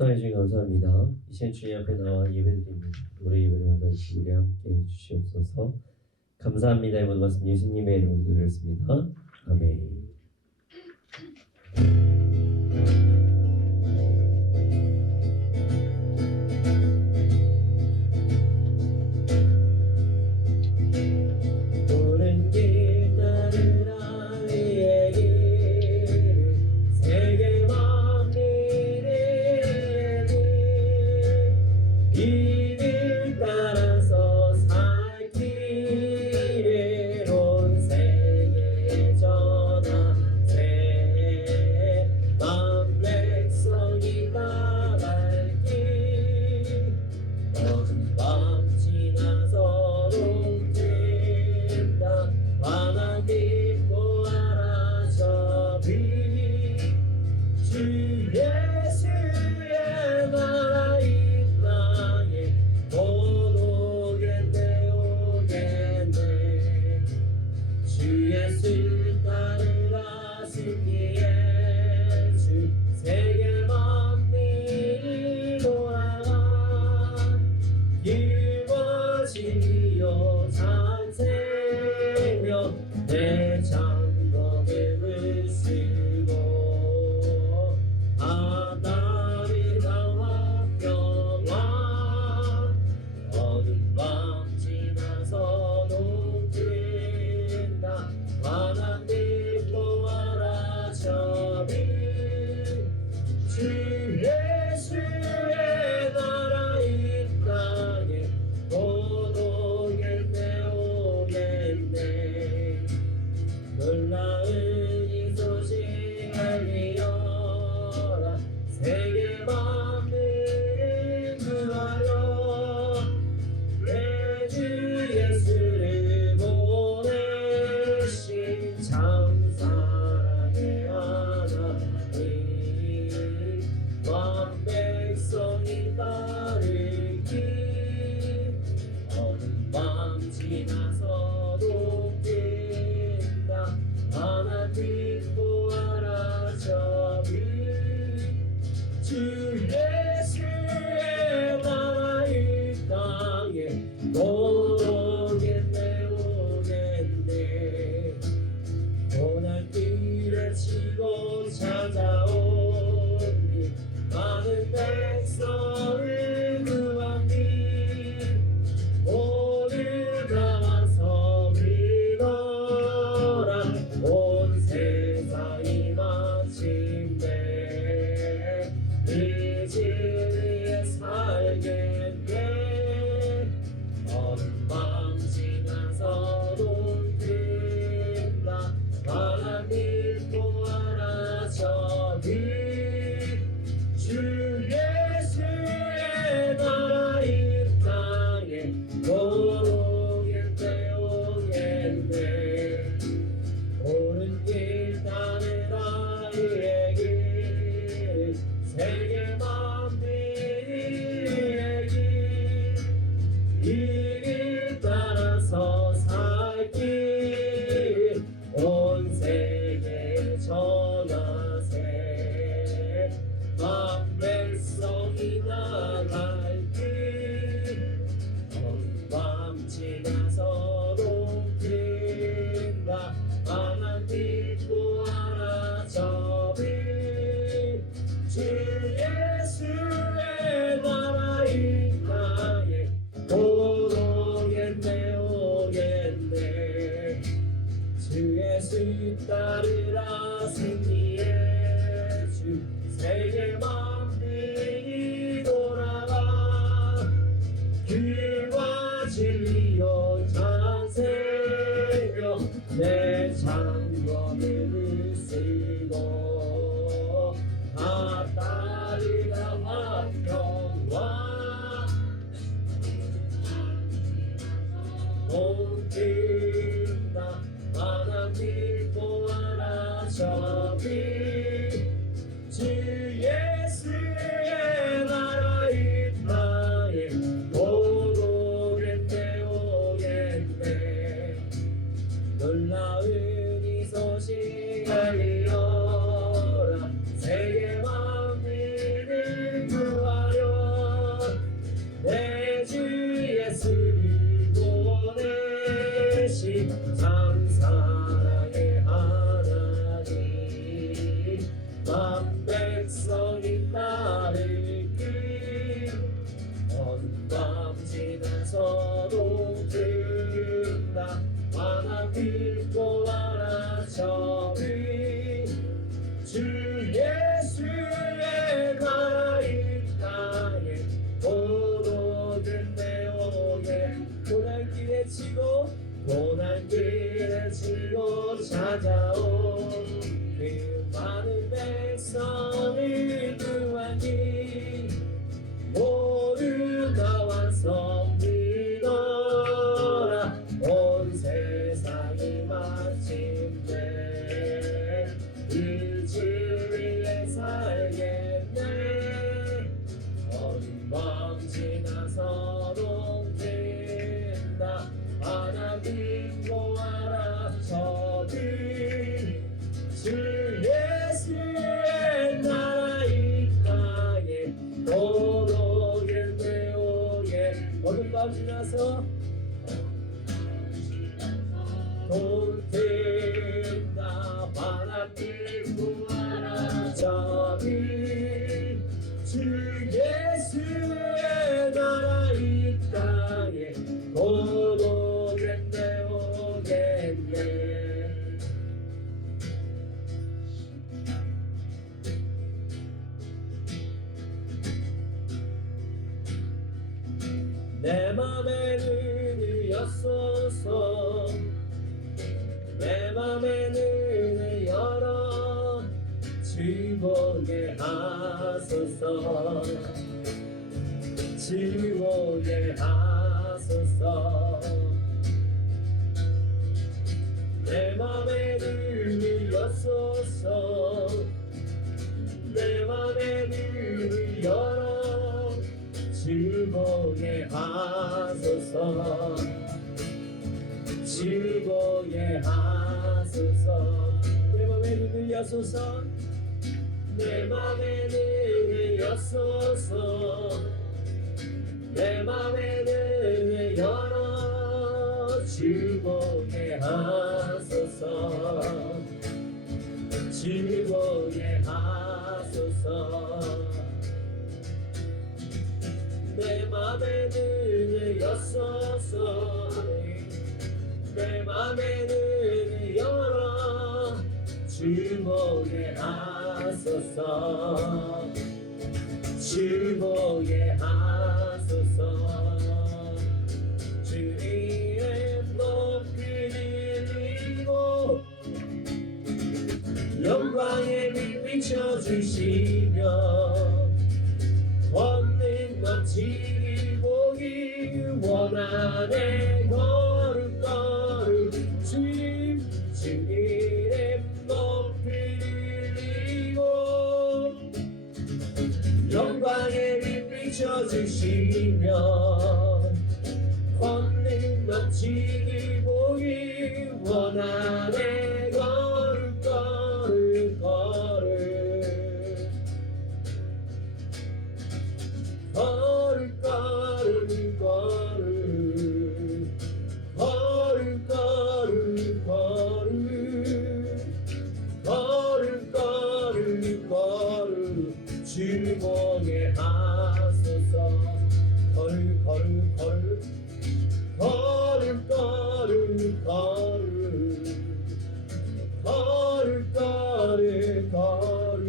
사랑해 주님 감사합니다. 이 시간 주님 앞에 나와 예배드립니다. 우리 예배를 받아주시고 우리 함께 해주시옵소서. 감사합니다. 이 모든 말씀 예수님의 이름으로 기도드렸습니다. 아멘. 알리어라 세계 만민을 고난길을 지고 찾아온 그 많은 백성을 구하니 모두 다 완성이더라. 온 세상이 마침내 이 진리에 살겠네. 어둠 지나서도 된다. 하나님 보아라 저기 주 예수의 나라 이 땅에 도덕을 배우게. 어둠 밤 지나서 돈된다. 하나님 보아라 저기 주 예수의 나라 이 땅에 고독을 배우겠네. 내 맘에 눈을 여소서. 내 맘에 눈을 열어 즐거게 하소서. 즐거게 하소서. 내 맘에 눈을 여소서. 내 맘에 눈을 열어 즐거게 하소서. 즐거게 하소서. 내 맘에 눈을 여소서. 내 맘에 눈을 여소서. 내 맘에 눈을 열어 즐거게 하소서. 즐거게 하소서. 내 맘에 눈을 여소서. 내 맘에 눈을 열어 즐거게 하소서. 즐거게 하소서. 주님 높이 들리고 영광의 빛 비춰주시며 권능 넘치기 보기 원하네. 거룩거룩 주님 이름 높이 들리고 영광의 빛 비춰주시며 권능 넘치기 보기 원하네. 거룩거룩 거룩 거룩 거룩 거룩 거룩 즐거게 하소서. 거룩 거룩 거룩 거룩 거룩 거룩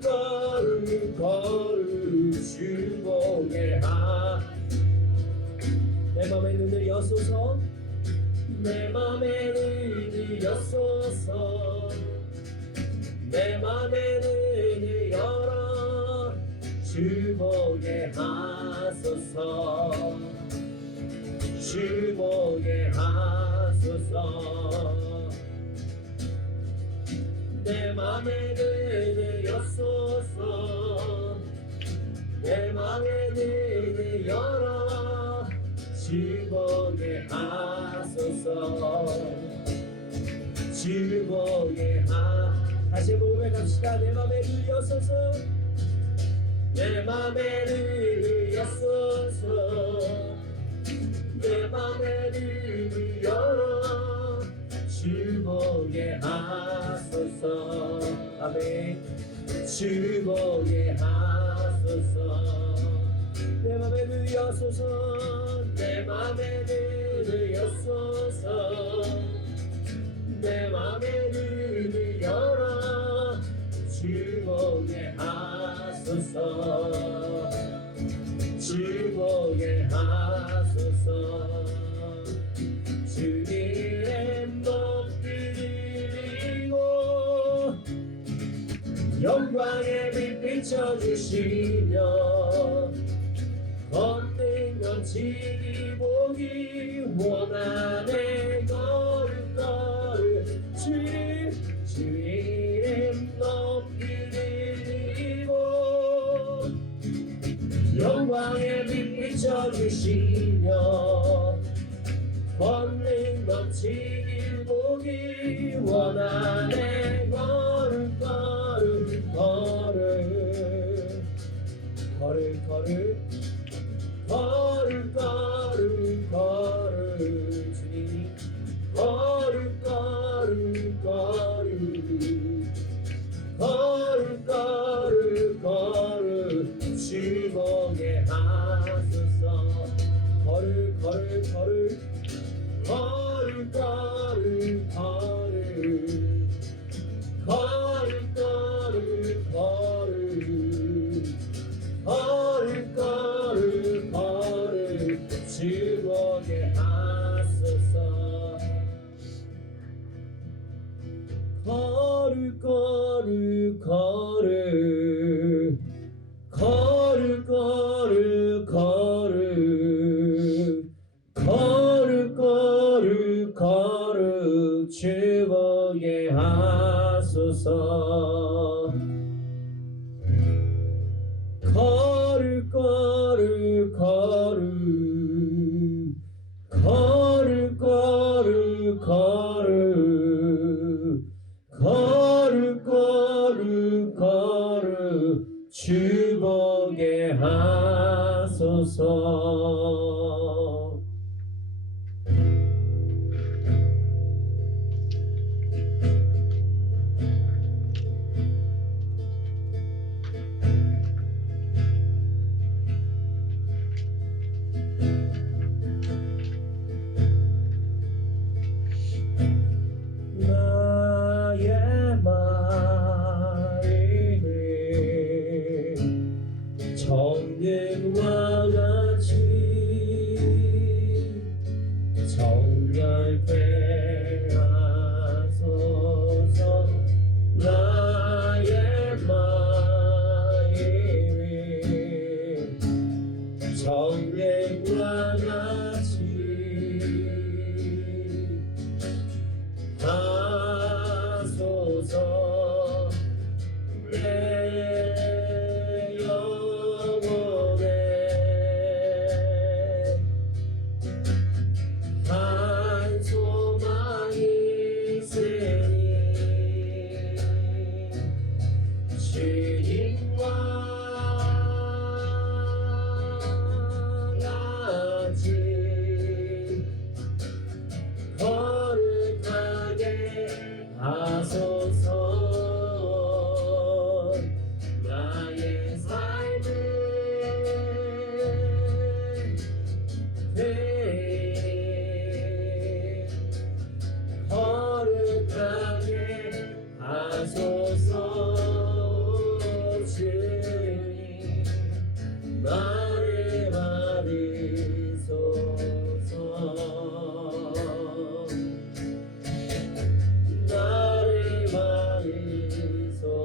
거룩 거룩 즐거게 하. 내 맘에 눈을 여소서. 내 맘에 눈을 여소서. 내 맘에 눈을 열어 즐거게 하소서. 즐거게 하소서. 내 맘에 눈을 여소서. 내 맘에 눈을 열어 즐거게 하소서. 즐거게 다시 한번 갑시다. 내 맘에 눈을 여소서. 내 맘에 눈을 여소서. 내 맘에 눈을 열어 즐거게 하소서. 아멘. 즐거게 하소서. 내 맘에 눈을 여소서. 내 맘에 눈을 여소서. 내 맘에 눈을 열어 즐거게 하소서. 즐거게 하소서. 영광의 빛 비춰주시며 권능 넘치기 보기 원하네 거룩거룩 주 이름 높이 드리고 영광의 빛 비춰주시며 권능 넘치길 보기 원하네 거룩거룩 거룩 주님 거룩 주목에 하소서 거룩 주목에 하소서 거룩 주목에 하소서 거룩 주목에 하소서 나의 마음이 정금과 같이 정결케 하소서 나의 마음이 정금과 같이 하소서 내 영혼에 한 소망이 있으니 주님과 같이 거룩하게 하소서 나의 삶을 거룩하게 하소서 주님 나를 받으소서 나를 받으소서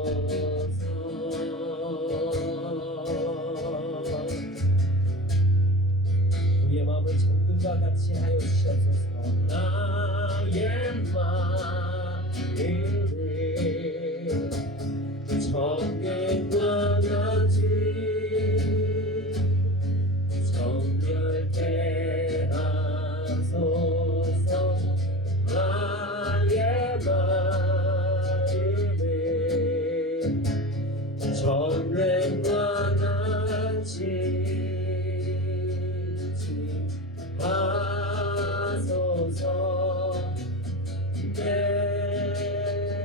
우리의 마음을 정금과 같이 하여 주시옵소서 나의 마음을 정금과 같이 정결케 하소서 나의 마음을 정금과 같이 하소서 내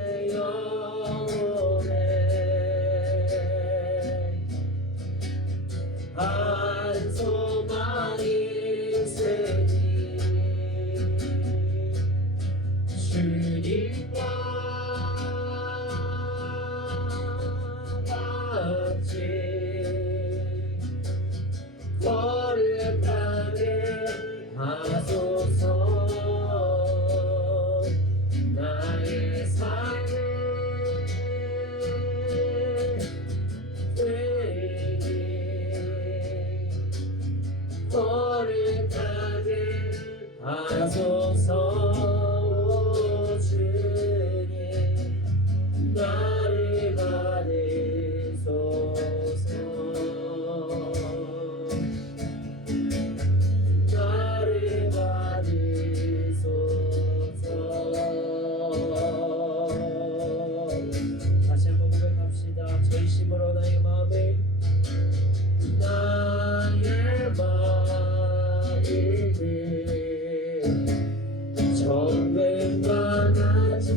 정금과 같이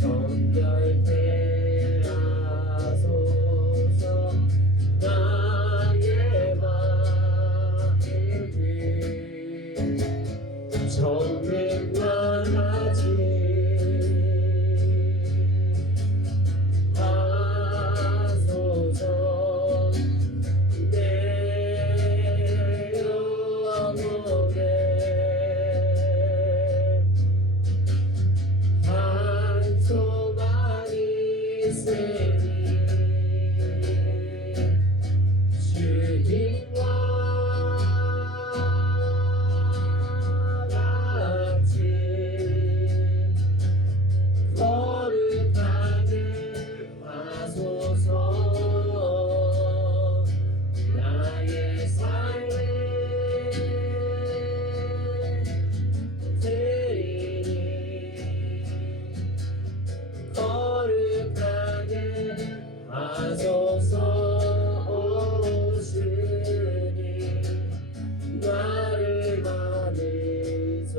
정결케 하소서. 나의 마음을 정금과 같이 하소서. 내 영혼에 한 소망이 있으니 주님과 같이 거룩하게 하소서. 나의 삶을 드리니 거룩하게 하소서. 오 주님 나를 받으소서.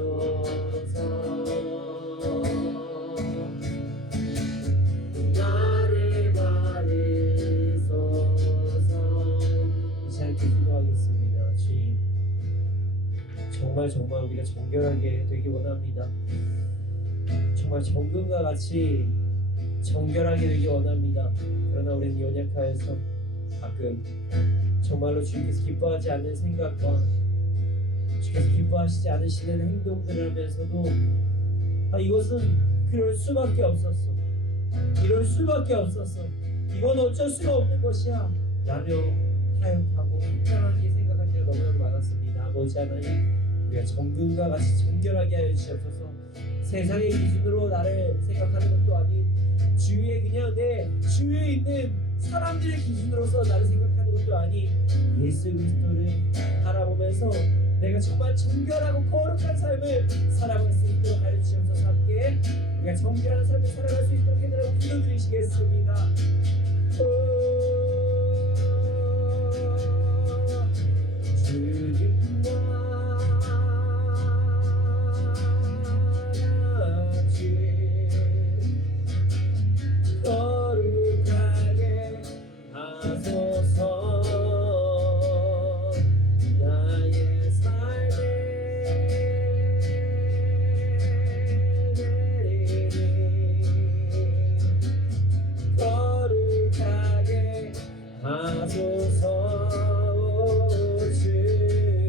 나를 받으소서. 이 시간 기도하겠습니다. 주님, 정말 우리가 정결하게 되기 원합니다. 정말 정금과 같이 정결하게 되기 원합니다. 그러나 우리는 연약하여서 가끔 정말로 주님께서 기뻐하지 않는 생각과 주께서 기뻐하시지 않으시는 행동들을 하면서도 이것은 그럴 수밖에 없었어, 이럴 수밖에 없었어, 이건 어쩔 수가 없는 것이야 라며 타협하고 이상하게 생각한 때가 너무나도 많았습니다. 아버지 하나님, 우리가 정금과 같이 정결하게 하여 주시옵소서. 세상의 기준으로 나를 생각하는 것도 아닌 주위에 그냥 내 주위에 있는 사람들의 기준으로서 나를 생각하는 것도 아닌 예수 그리스도를 바라보면서 내가 정말 정결하고 거룩한 삶을 살아갈 수 있도록 하여 주시옵소서. 함께 우리가 정결한 삶을 살아갈 수 있도록 해달라고 기도드리시겠습니다. 주님과 거룩하게 하소서. 나의 삶에 내리니 거룩하게 하소서. 주님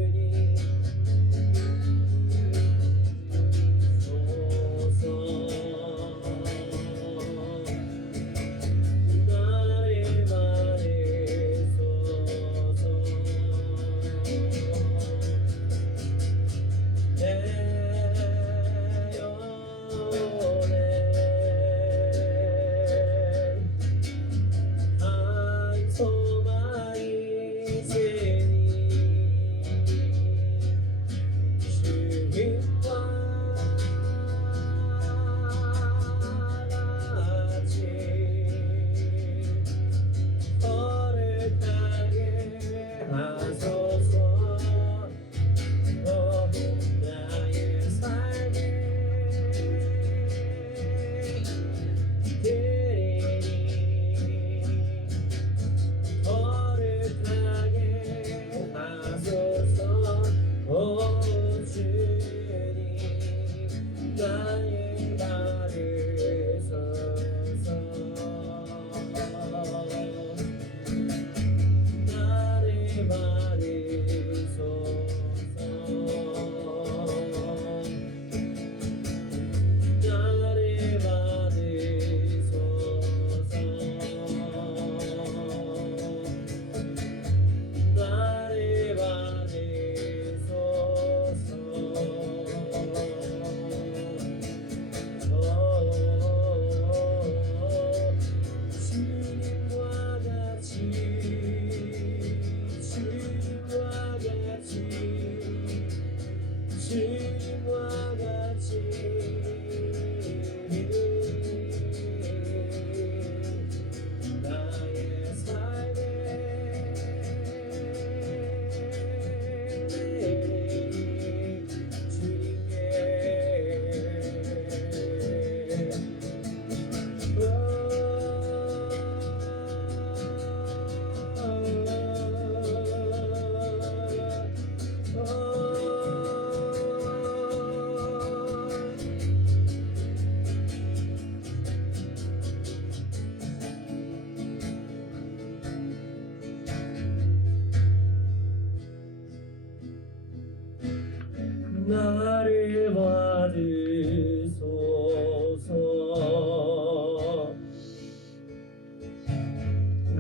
나를 받으소서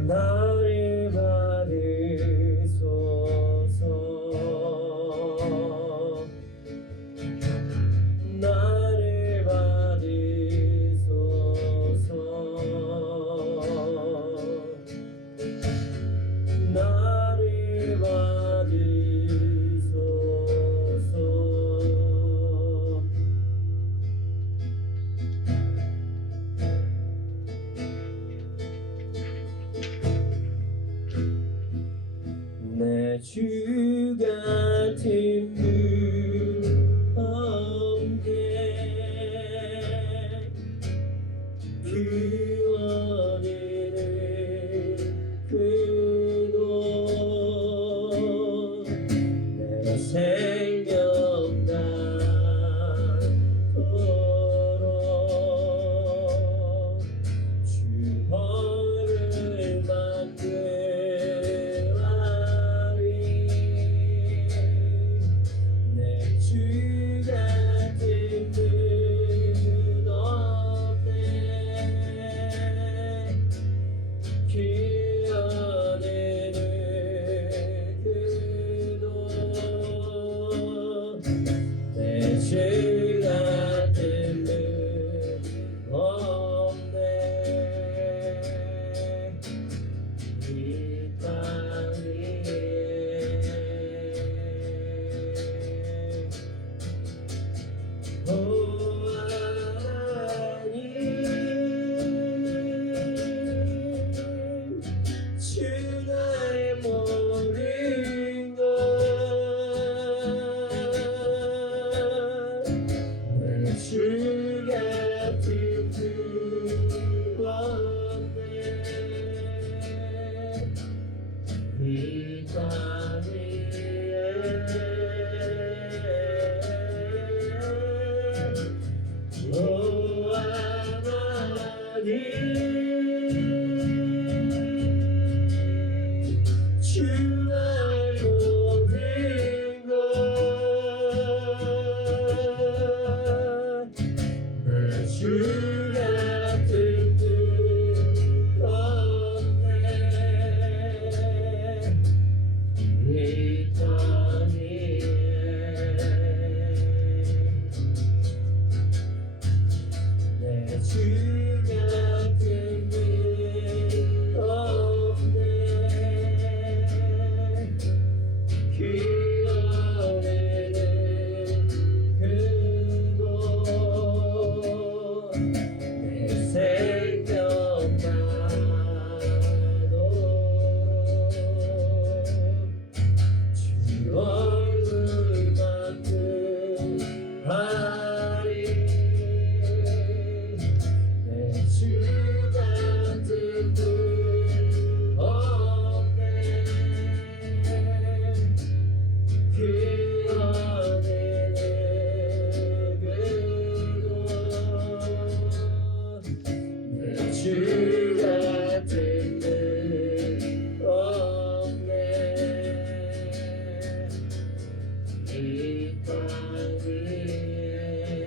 나를 받으소서 나를 받으소서 나를 받으소서 내 주 같은 분 없네 구원이는 그도 내가 생각나도록 주 얼굴만 되라리 내 주 같은 분 없네 기어내는 그도 내 주 같은 분 없네 이 땅 위에 오 하나님 주 나의 모든 것 내 주 같은 분 없네 이 땅 위에 오 하나님 주 나의 모든 것 내 주 같은 분 없네 이 땅 위에 내 주 같은 분 없네 기어내는 그도 내 생각나도록 주 얼굴만 그하리 내 주 같은 분 없네 기어내는 그도 내 주 같은 분 없네 이 땅 위에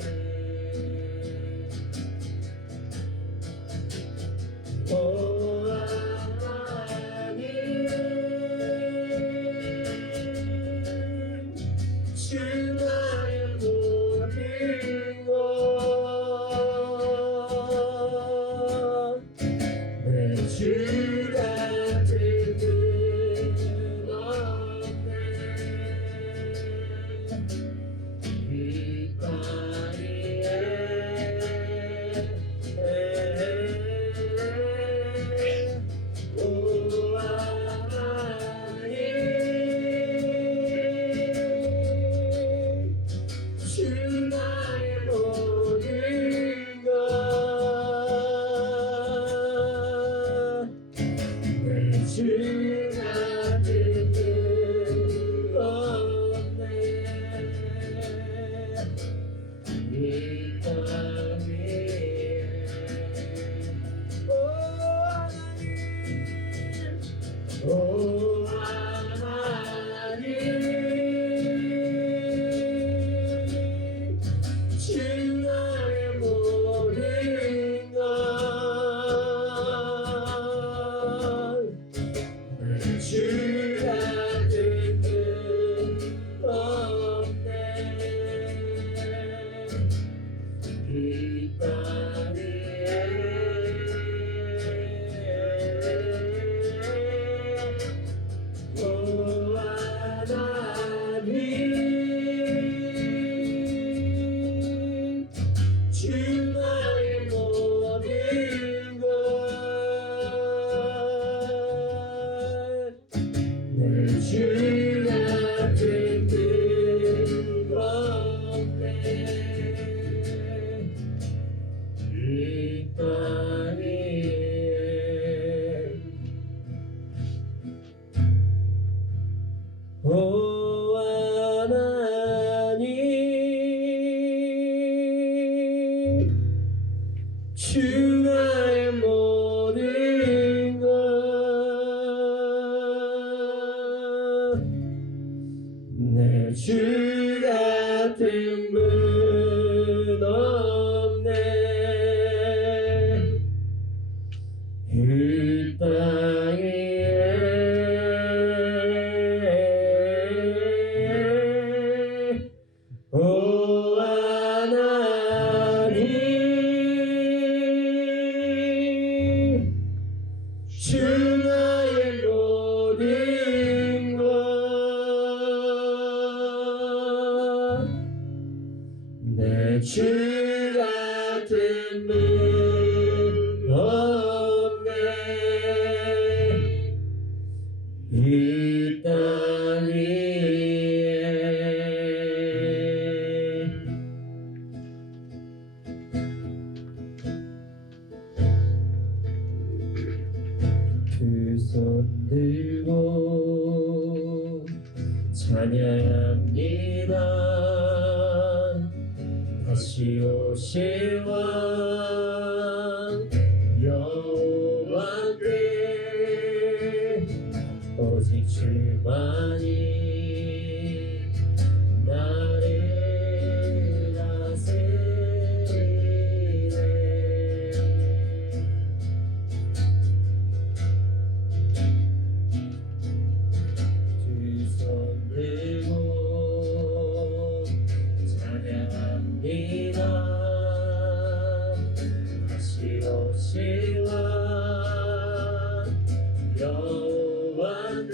오 하나님 주 나의 모든 것 내 주 같은 분 없네 내 주 같은 분 없네. 이 땅에 오 하나님, 주 나의 모든 것, 내 주 같은 분 없네. 이 땅 위에 두 손 들고 찬양합니다. 다시 오실 왕 여호와께 오직 주만이 나를 다스리네. 두 손 들고 찬양합니다. 다시 오실 왕 여호와께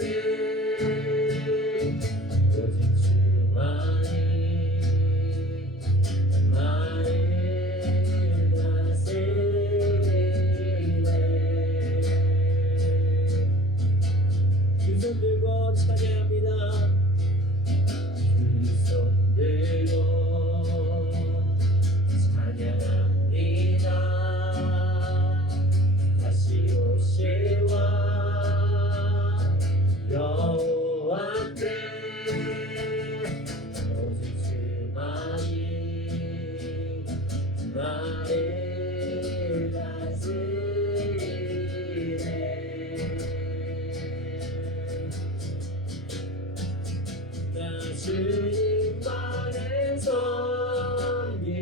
오직 주만이 나를 다스리네. 두 손 들고 찬양합니다. 두 손 들고 찬양합니다. 다시 오실 왕 여호와께 오직 주만이 나를 다스리네. 나 주님만을 섬기리.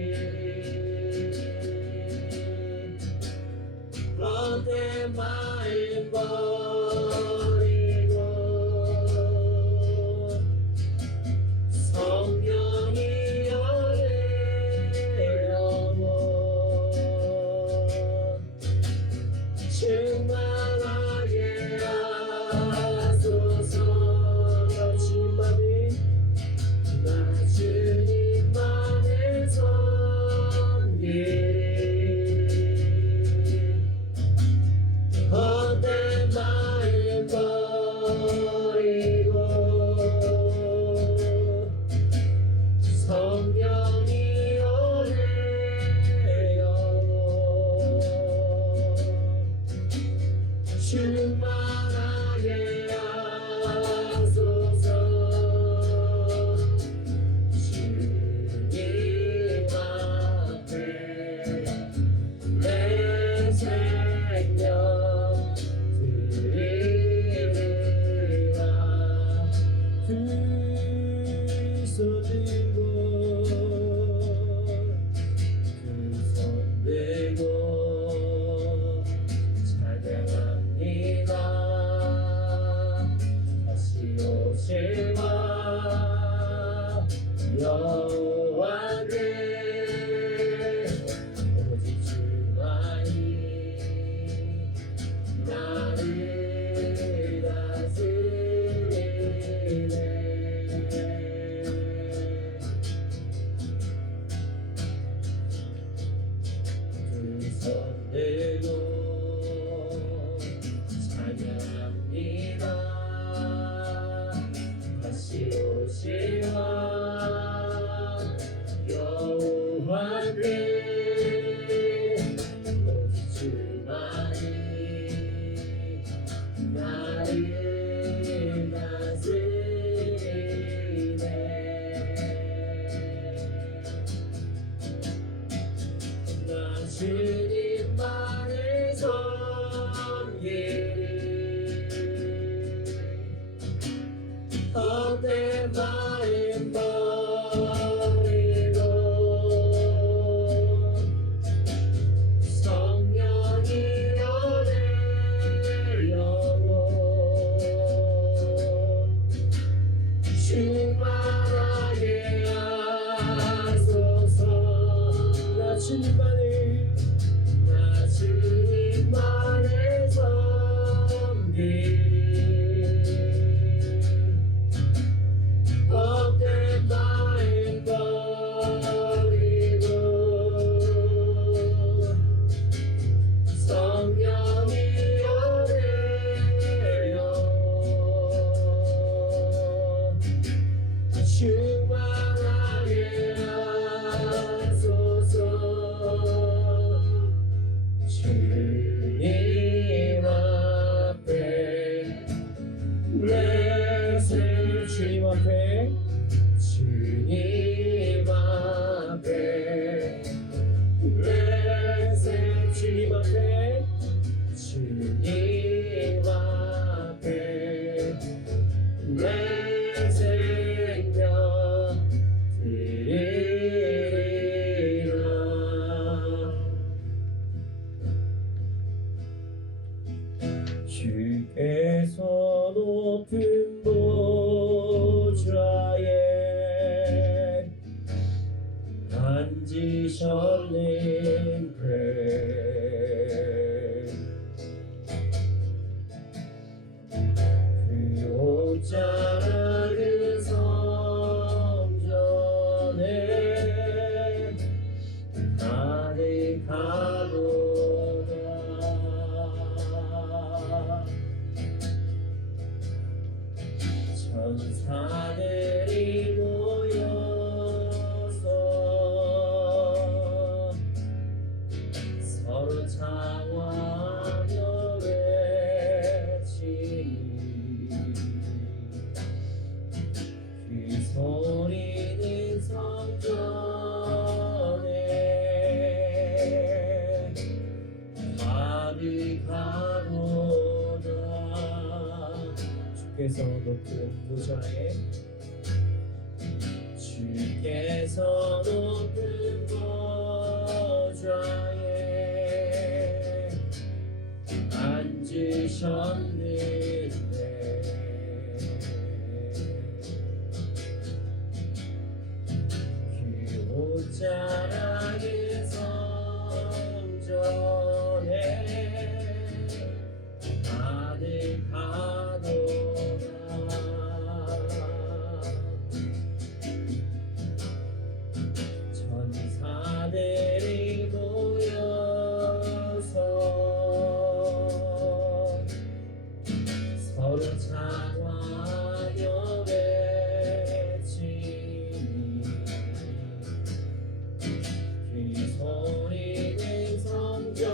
헛된 마음 버리고 성령이여 내 영혼 충만하게 하소서. 나 주님만을 섬기리. 헛된 마음 버리고 성령이여 내 영혼 충만하게 하소서. 주님 앞에 내 생명 드리리라. 두 손 들고 두 손 들고 찬양합니다. 다시 오실 왕 여호와께 오직 주만이 나를 다스리네. 충만하게 하소서. 주님 앞에 내 삶을 주님 앞에 주님 앞에 내 삶 주님 앞에 주님 앞에 내 생명 드리리라. 주께서 높은 보좌에 앉으셨는데 그 옷자락은 성전에 가득하도다. 천사들이 모여서 서로 장화하며 외치니 그 소리는 성전에 가득하도다. 주께서 높은 보좌에 주께서 높은 보좌에 앉으셨는데 그 옷자락은 성전에 가득하도다. 천사들이 모여서 서로 장화하며 외치니 그 소리는 성전에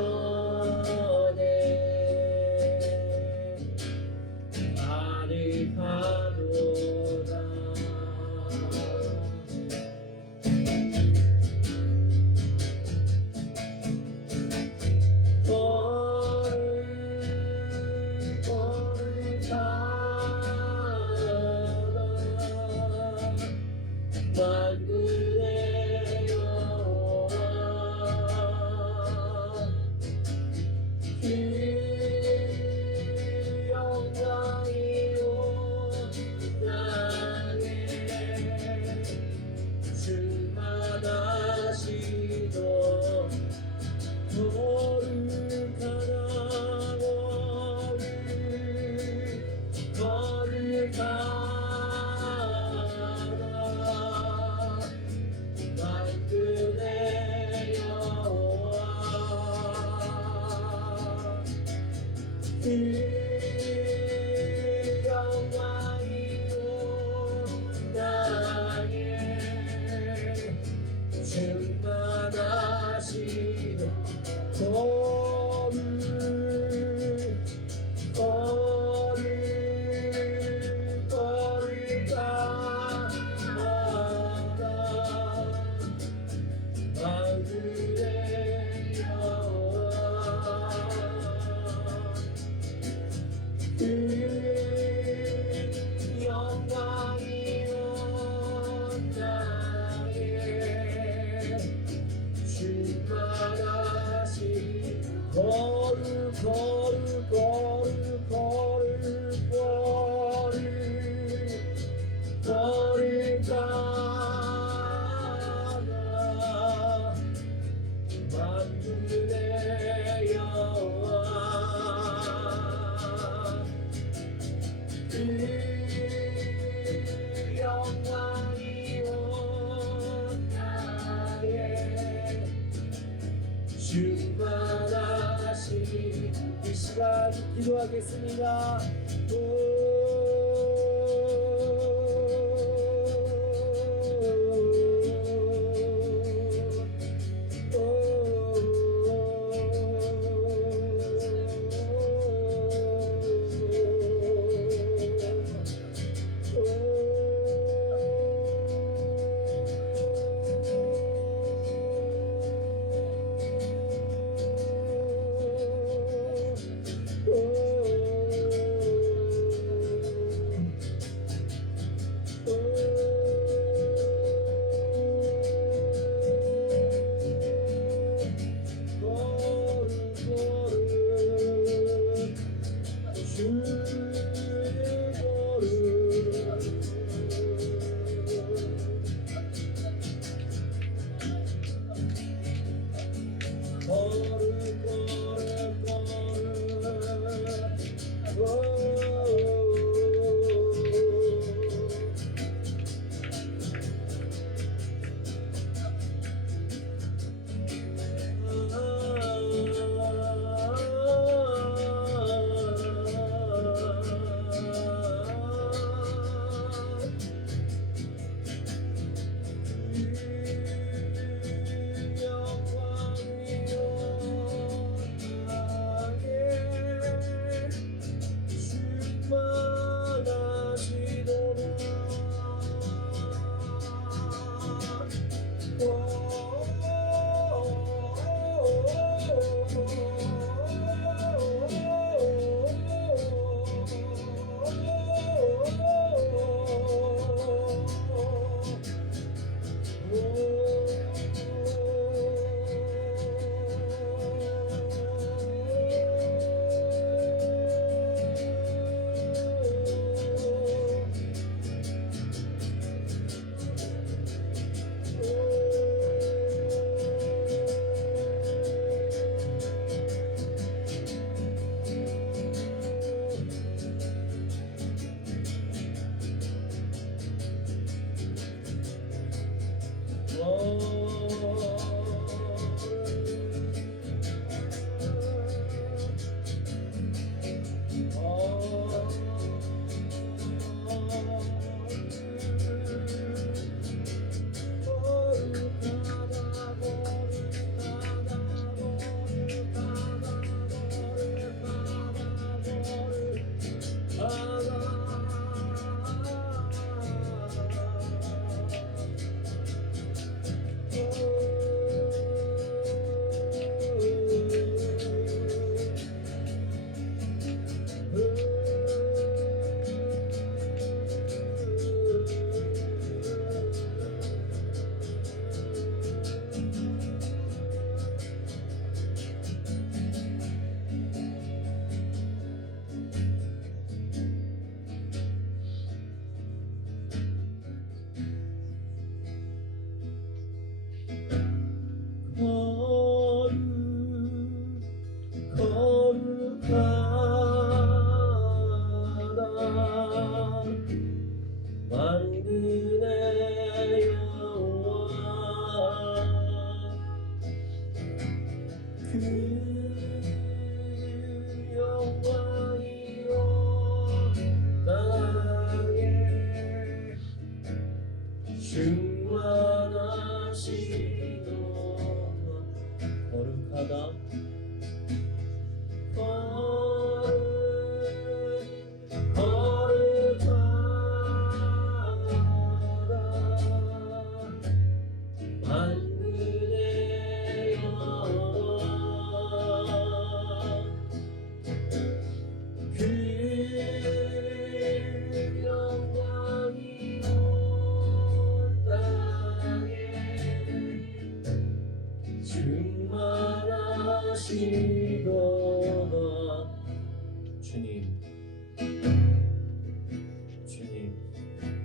가득하도다. 만군의 여호와 그 영광이 온 땅에 충만하시도 거룩하다. 만군의 여호와 그 영광이 온 땅에 충만하시도 영광이 온 땅에 충만하시 거룩하다. 만군의 여호와 그 영광이 온 땅에 충만하시. 이 시간 기도하겠습니다.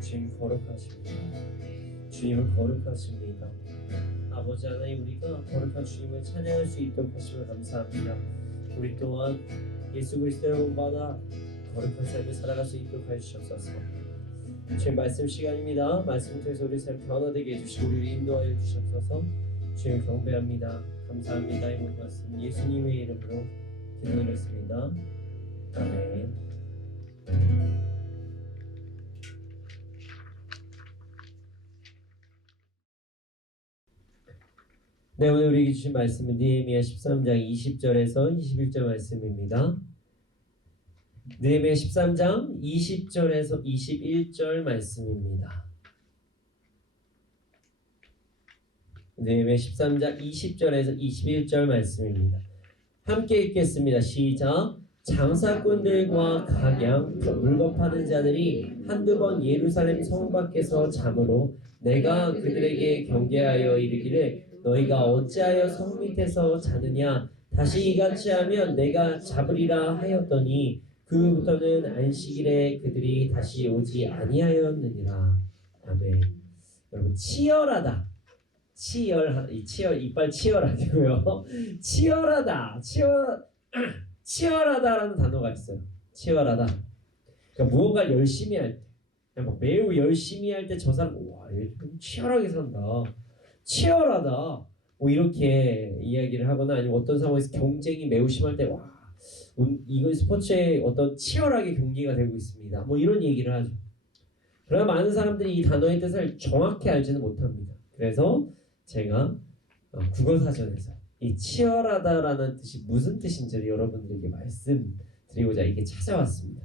주님 거룩하십니다. 주님은 거룩하십니다. 아버지 하나님, 우리가 거룩한 주님을 찬양할 수 있도록 하심을 감사합니다. 우리 또한 예수 그리스도를 본받아 거룩한 삶을 살아갈 수 있도록 해주시옵소서. 주님 말씀 시간입니다. 말씀을 통해서 우리 삶 변화되게 해주시고 우리를 인도하여 주시옵소서. 주님 경배합니다. 감사합니다. 이 모든 말씀 예수님의 이름으로 기도드렸습니다. 아멘. 네, 오늘 우리에게 주신 말씀은 느헤미야 13장 20절에서 21절 말씀입니다. 느헤미야 13장 20절에서 21절 말씀입니다. 느헤미야 13장 20절에서 21절 말씀입니다. 함께 읽겠습니다. 시작. 장사꾼들과 각양 물건 파는 자들이 한두 번 예루살렘 성 밖에서 잠으로 내가 그들에게 경계하여 이르기를 너희가 어찌하여 성 밑에서 자느냐 다시 이같이 하면 내가 잡으리라 하였더니 그부터는 안식일에 그들이 다시 오지 아니하였느니라. 아멘. 여러분, 치열하다. 이 치열 이빨 치열 아니고요. 치열하다. 치열하다라는 단어가 있어요. 치열하다. 그러니까 무언가 열심히 할 때, 그냥 막 매우 열심히 할 때 저 사람 와, 얘 좀 치열하게 산다. 치열하다. 뭐 이렇게 이야기를 하거나 아니면 어떤 상황에서 경쟁이 매우 심할 때 와, 이건 스포츠에 어떤 치열하게 경기가 되고 있습니다. 뭐 이런 얘기를 하죠. 그러나 많은 사람들이 이 단어의 뜻을 정확히 알지는 못합니다. 그래서 제가 국어사전에서 이 치열하다라는 뜻이 무슨 뜻인지를 여러분들에게 말씀드리고자 이렇게 찾아왔습니다.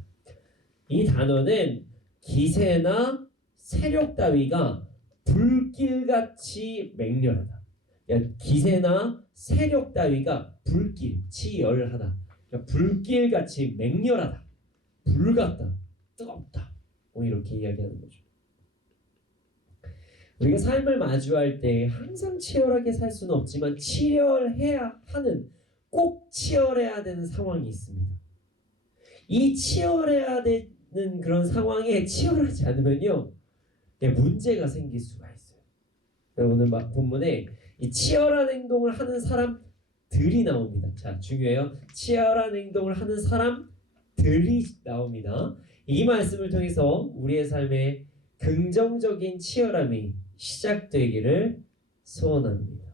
이 단어는 기세나 세력 따위가 불길같이 맹렬하다. 그러니까 기세나 세력 따위가 불길, 치열하다. 그러니까 불길같이 맹렬하다. 불같다. 뜨겁다. 뭐 이렇게 이야기하는 거죠. 우리가 삶을 마주할 때 항상 치열하게 살 수는 없지만 치열해야 하는, 꼭 치열해야 되는 상황이 있습니다. 이 치열해야 되는 그런 상황에 치열하지 않으면요, 문제가 생길 수가 있어요. 오늘 본문에 이 치열한 행동을 하는 사람들이 나옵니다. 자, 중요해요. 치열한 행동을 하는 사람들이 나옵니다. 이 말씀을 통해서 우리의 삶에 긍정적인 치열함이 시작되기를 소원합니다.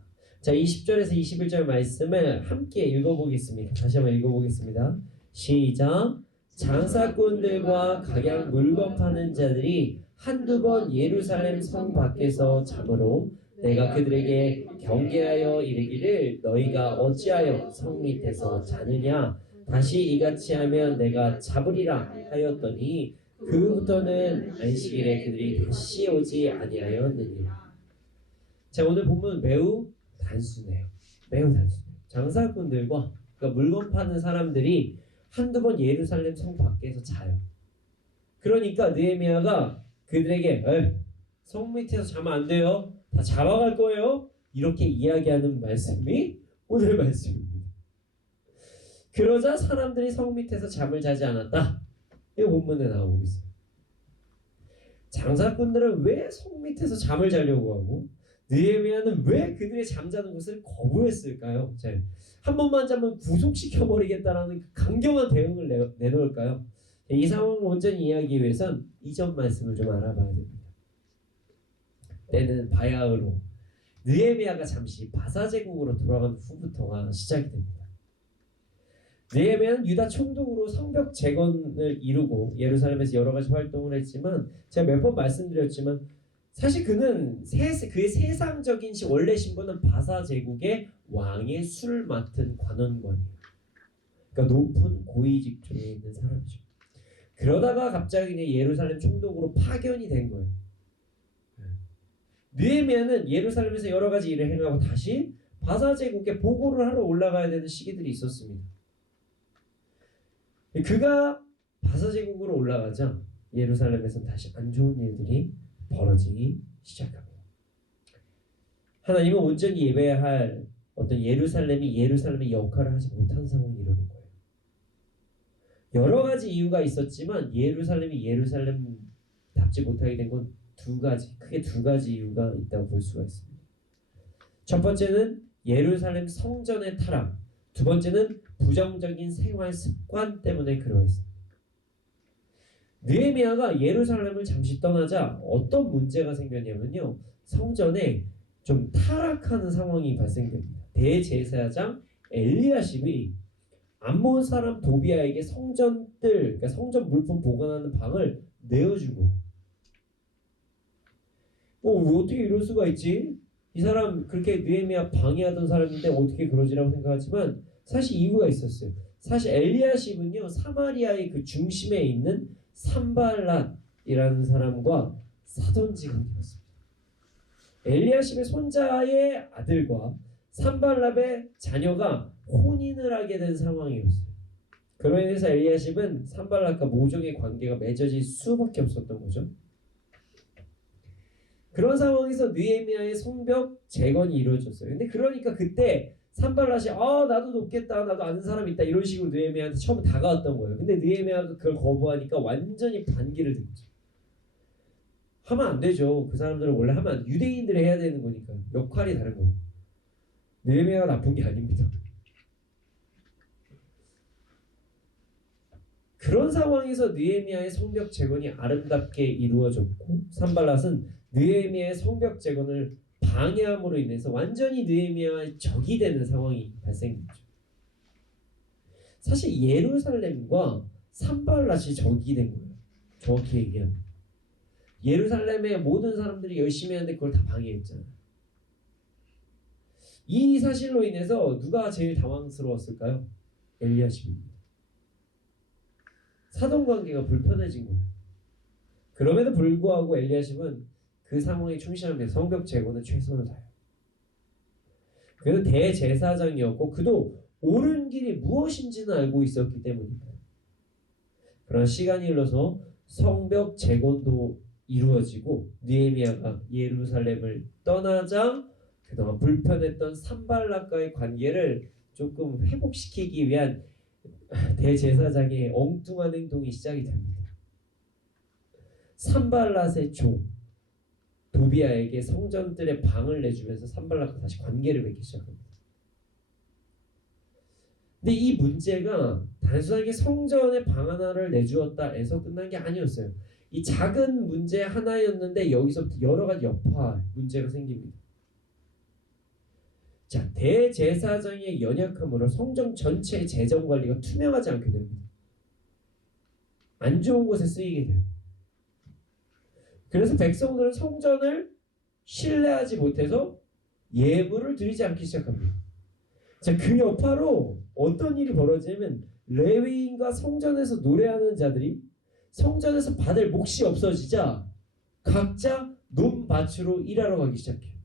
자, 20절에서 21절 말씀을 함께 읽어보겠습니다. 다시 한번 읽어보겠습니다. 시작. 장사꾼들과 각양 물건 파는 자들이 한두 번 예루살렘 성 밖에서 자므로 내가 그들에게 경계하여 이르기를 너희가 어찌하여 성 밑에서 자느냐 다시 이같이 하면 내가 잡으리라 하였더니 그후부터는 안식일에 그들이 다시 오지 아니하였느니라. 자, 오늘 본문 매우 단순해요. 매우 단순해요. 장사꾼들과 그러니까 물건 파는 사람들이 한두 번 예루살렘 성 밖에서 자요. 그러니까 느헤미야가 그들에게 성 밑에서 자면 안 돼요. 다 잡아갈 거예요. 이렇게 이야기하는 말씀이 오늘 말씀입니다. 그러자 사람들이 성 밑에서 잠을 자지 않았다. 이 본문에 나오고 있어요. 장사꾼들은 왜 성 밑에서 잠을 자려고 하고 느헤미야는 왜 그들의 잠자는 곳을 거부했을까요? 한 번만 자면 구속시켜버리겠다라는 강경한 대응을 내놓을까요? 이 상황을 온전히 이해하기 위해선 이전 말씀을 좀 알아봐야 됩니다. 때는 바야흐로 느헤미야가 잠시 바사 제국으로 돌아간 후부터가 시작이 됩니다. 느헤미야는 유다 총독으로 성벽 재건을 이루고 예루살렘에서 여러 가지 활동을 했지만 제가 몇 번 말씀드렸지만 사실 그는 그의 세상적인 원래 신분은 바사 제국의 왕의 술을 맡은 관원관이에요. 그러니까 높은 고위 직종에 있는 사람이죠. 그러다가 갑자기 예루살렘 총독으로 파견이 된 거예요. 느헤미야는 예루살렘에서 여러 가지 일을 행하고 다시 바사 제국에 보고를 하러 올라가야 되는 시기들이 있었습니다. 그가 바사 제국으로 올라가자 예루살렘에서는 다시 안 좋은 일들이 벌어지기 시작합니다. 하나님은 온전히 예배해야 할 어떤 예루살렘의 역할을 하지 못한 상황이 이르는 거예요. 여러 가지 이유가 있었지만 예루살렘이 예루살렘답지 못하게 된 건 크게 두 가지 이유가 있다고 볼 수가 있습니다. 첫 번째는 예루살렘 성전의 타락, 두 번째는 부정적인 생활 습관 때문에 그러했습니다. 느헤미야가 예루살렘을 잠시 떠나자 어떤 문제가 생겼냐면요. 성전에 좀 타락하는 상황이 발생됩니다. 대제사장 엘리야십이 암몬 사람 도비아에게 그러니까 성전 물품 보관하는 방을 내어준 거예요. 어떻게 이럴 수가 있지? 이 사람 그렇게 느헤미야 방해하던 사람인데 어떻게 그러지라고 생각하지만 사실 이유가 있었어요. 사실 엘리야십은요 사마리아의 그 중심에 있는 산발랏이라는 사람과 사돈지간이었습니다. 엘리야십의 손자의 아들과 산발랏의 자녀가 혼인을 하게 된 상황이었어요. 그로 인해서 엘리야십은 산발랏과 모종의 관계가 맺어질 수밖에 없었던 거죠. 그런 상황에서 느헤미야의 성벽 재건이 이루어졌어요. 근데 그러니까 그때 산발랏이 나도 돕겠다, 나도 아는 사람 있다 이런 식으로 느헤미야한테 처음 다가왔던 거예요. 근데 느헤미야가 그걸 거부하니까 완전히 반기를 든 거죠. 하면 안 되죠. 그 사람들은 원래 하면 안 돼. 유대인들이 해야 되는 거니까 역할이 다른 거예요. 느헤미야가 나쁜 게 아닙니다. 그런 상황에서 느헤미야의 성벽 재건이 아름답게 이루어졌고 산발랏은 느헤미야의 성벽 재건을 방해함으로 인해서 완전히 느헤미야의 적이 되는 상황이 발생했죠. 사실 예루살렘과 산발랏이 적이 된 거예요. 정확히 얘기하면 예루살렘의 모든 사람들이 열심히 하는데 그걸 다 방해했잖아요. 이 사실로 인해서 누가 제일 당황스러웠을까요? 엘리야십입니다. 사돈관계가 불편해진 거예요. 그럼에도 불구하고 엘리야십은 그 상황에 충실하면서 성벽 재건에 최선을 다해요. 그는 대제사장이었고 그도 옳은 길이 무엇인지는 알고 있었기 때문입니다. 그런 시간이 흘러서 성벽 재건도 이루어지고 느헤미야가 예루살렘을 떠나자 그동안 불편했던 산발랏과의 관계를 조금 회복시키기 위한 대제사장의 엉뚱한 행동이 시작이 됩니다. 산발랏의 종 도비아에게 성전들의 방을 내주면서 산발랏과 다시 관계를 맺기 시작합니다. 근데 이 문제가 단순하게 성전의 방 하나를 내주었다에서 끝난 게 아니었어요. 이 작은 문제 하나였는데 여기서부터 여러 가지 여파 문제가 생깁니다. 자, 대제사장의 연약함으로 성전 전체의 재정 관리가 투명하지 않게 됩니다. 안 좋은 곳에 쓰이게 돼요. 그래서 백성들은 성전을 신뢰하지 못해서 예물을 드리지 않기 시작합니다. 자, 그 여파로 어떤 일이 벌어지냐면 레위인과 성전에서 노래하는 자들이 성전에서 받을 몫이 없어지자 각자 논밭으로 일하러 가기 시작해요.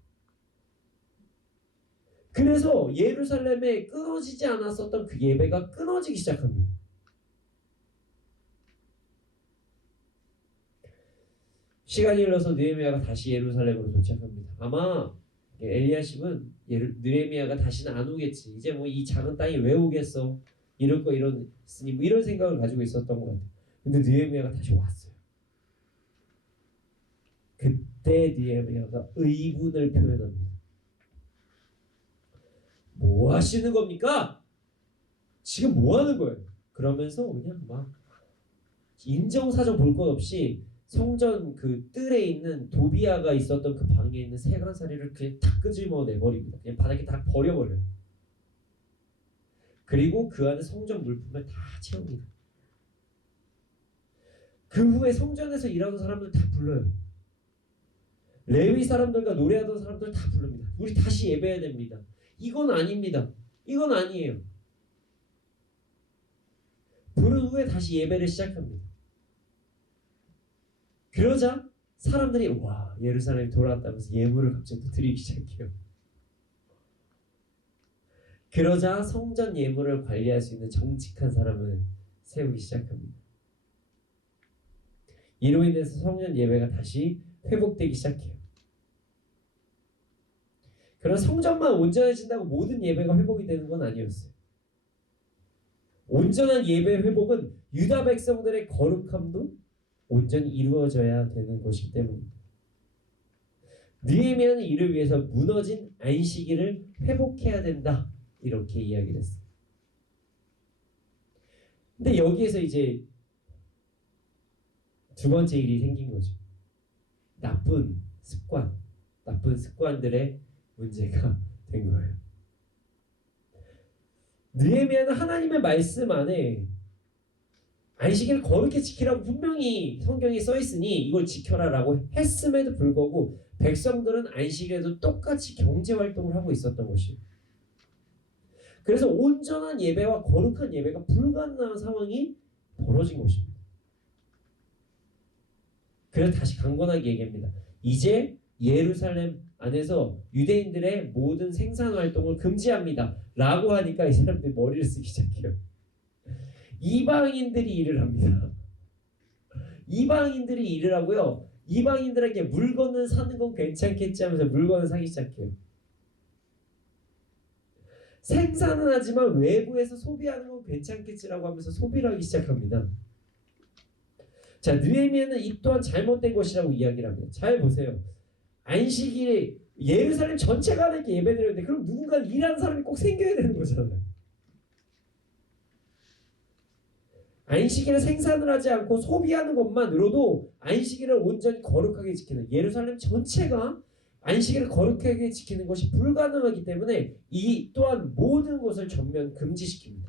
그래서 예루살렘에 끊어지지 않았었던 그 예배가 끊어지기 시작합니다. 시간이 흘러서 느헤미야가 다시 예루살렘으로 도착합니다. 아마 엘리야십은 느헤미야가 다시는 안 오겠지. 이제 뭐 이 작은 땅이 왜 오겠어? 이럴 거 이랬으니 뭐 이런 생각을 가지고 있었던 것 같아요. 근데 느헤미야가 다시 왔어요. 그때 느헤미야가 의분을 표현합니다. 뭐 하시는 겁니까? 지금 뭐 하는 거예요? 그러면서 그냥 막 인정사정 볼 것 없이 성전 그 뜰에 있는 도비아가 있었던 그 방에 있는 세간살이를 그냥 다 끄집어 내버립니다. 그냥 바닥에 다 버려버려요. 그리고 그 안에 성전 물품을 다 채웁니다. 그 후에 성전에서 일하던 사람들 다 불러요. 레위 사람들과 노래하던 사람들 다 부릅니다. 우리 다시 예배해야 됩니다. 이건 아닙니다. 이건 아니에요. 부른 후에 다시 예배를 시작합니다. 그러자 사람들이 와 예루살렘이 돌아왔다면서 예물을 갑자기 또 드리기 시작해요. 그러자 성전 예물을 관리할 수 있는 정직한 사람을 세우기 시작합니다. 이로 인해서 성전 예배가 다시 회복되기 시작해요. 그러나 성전만 온전해진다고 모든 예배가 회복이 되는 건 아니었어요. 온전한 예배 회복은 유다 백성들의 거룩함도 온전히 이루어져야 되는 것이기 때문입니다. 느헤미야는 이를 위해서 무너진 안식일을 회복해야 된다. 이렇게 이야기를 했어요. 근데 여기에서 이제 두 번째 일이 생긴 거죠. 나쁜 습관들의 문제가 된 거예요. 느헤미야는 하나님의 말씀 안에 안식일을 거룩히 지키라고 분명히 성경에 써 있으니 이걸 지켜라라고 했음에도 불구하고 백성들은 안식일에도 똑같이 경제활동을 하고 있었던 것이에요. 그래서 온전한 예배와 거룩한 예배가 불가능한 상황이 벌어진 것입니다. 그래서 다시 강건하게 얘기합니다. 이제 예루살렘 안에서 유대인들의 모든 생산활동을 금지합니다. 라고 하니까 이 사람들이 머리를 쓰기 시작해요. 이방인들이 일을 합니다. 이방인들이 일을 하고요. 이방인들에게 물건을 사는 건 괜찮겠지 하면서 물건을 사기 시작해요. 생산은 하지만 외부에서 소비하는 건 괜찮겠지라고 하면서 소비를 하기 시작합니다. 자, 느헤미야는 이 또한 잘못된 것이라고 이야기를 합니다. 잘 보세요. 안식일에 예루살렘 전체가 이렇게 예배드렸는데 그럼 누군가 일하는 사람이 꼭 생겨야 되는 거잖아요. 안식일에 생산을 하지 않고 소비하는 것만으로도 안식일을 온전히 거룩하게 지키는 예루살렘 전체가 안식일을 거룩하게 지키는 것이 불가능하기 때문에 이 또한 모든 것을 전면 금지시킵니다.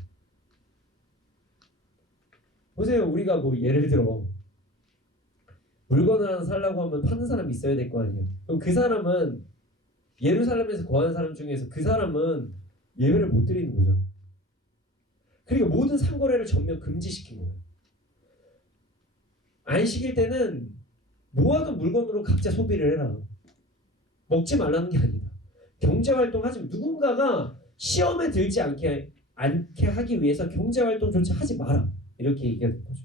보세요. 우리가 뭐 예를 들어 물건을 하나 사려고 하면 파는 사람이 있어야 될 거 아니에요. 그럼 그 사람은 예루살렘에서 거하는 사람 중에서 그 사람은 예배를 못 드리는 거죠. 그러니까 모든 상거래를 전면 금지시킨 거예요. 안식일 때는 모아둔 물건으로 각자 소비를 해라. 먹지 말라는 게 아니다. 경제활동하지 누군가가 시험에 들지 않게 하기 위해서 경제활동조차 하지 마라. 이렇게 얘기가 된 거죠.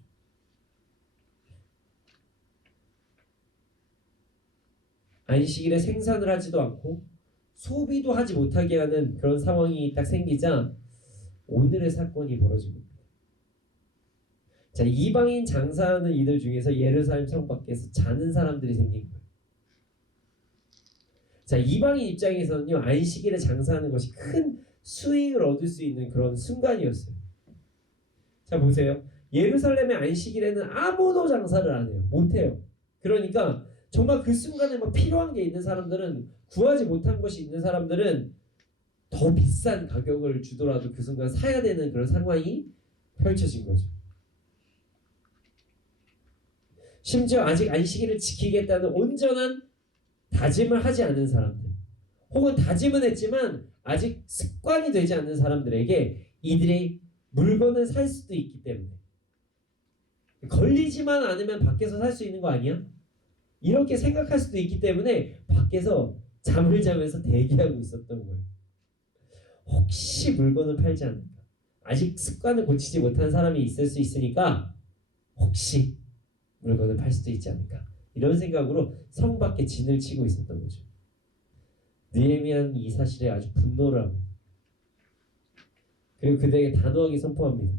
안식일에 생산을 하지도 않고 소비도 하지 못하게 하는 그런 상황이 딱 생기자 오늘의 사건이 벌어진 겁니다. 자, 이방인 장사하는 이들 중에서 예루살렘 성 밖에서 자는 사람들이 생긴 거예요. 자, 이방인 입장에서는요, 안식일에 장사하는 것이 큰 수익을 얻을 수 있는 그런 순간이었어요. 자, 보세요. 예루살렘의 안식일에는 아무도 장사를 안 해요. 못 해요. 그러니까 정말 그 순간에 막 필요한 게 있는 사람들은 구하지 못한 것이 있는 사람들은 더 비싼 가격을 주더라도 그 순간 사야 되는 그런 상황이 펼쳐진 거죠. 심지어 아직 안식일을 지키겠다는 온전한 다짐을 하지 않은 사람들, 혹은 다짐은 했지만 아직 습관이 되지 않는 사람들에게 이들이 물건을 살 수도 있기 때문에, 걸리지만 않으면 밖에서 살 수 있는 거 아니야? 이렇게 생각할 수도 있기 때문에 밖에서 잠을 자면서 대기하고 있었던 거예요. 혹시 물건을 팔지 않을까? 아직 습관을 고치지 못한 사람이 있을 수 있으니까 혹시 물건을 팔 수도 있지 않을까? 이런 생각으로 성 밖에 진을 치고 있었던 거죠. 느헤미야는 이 사실에 아주 분노를 합니다. 그리고 그들에게 단호하게 선포합니다.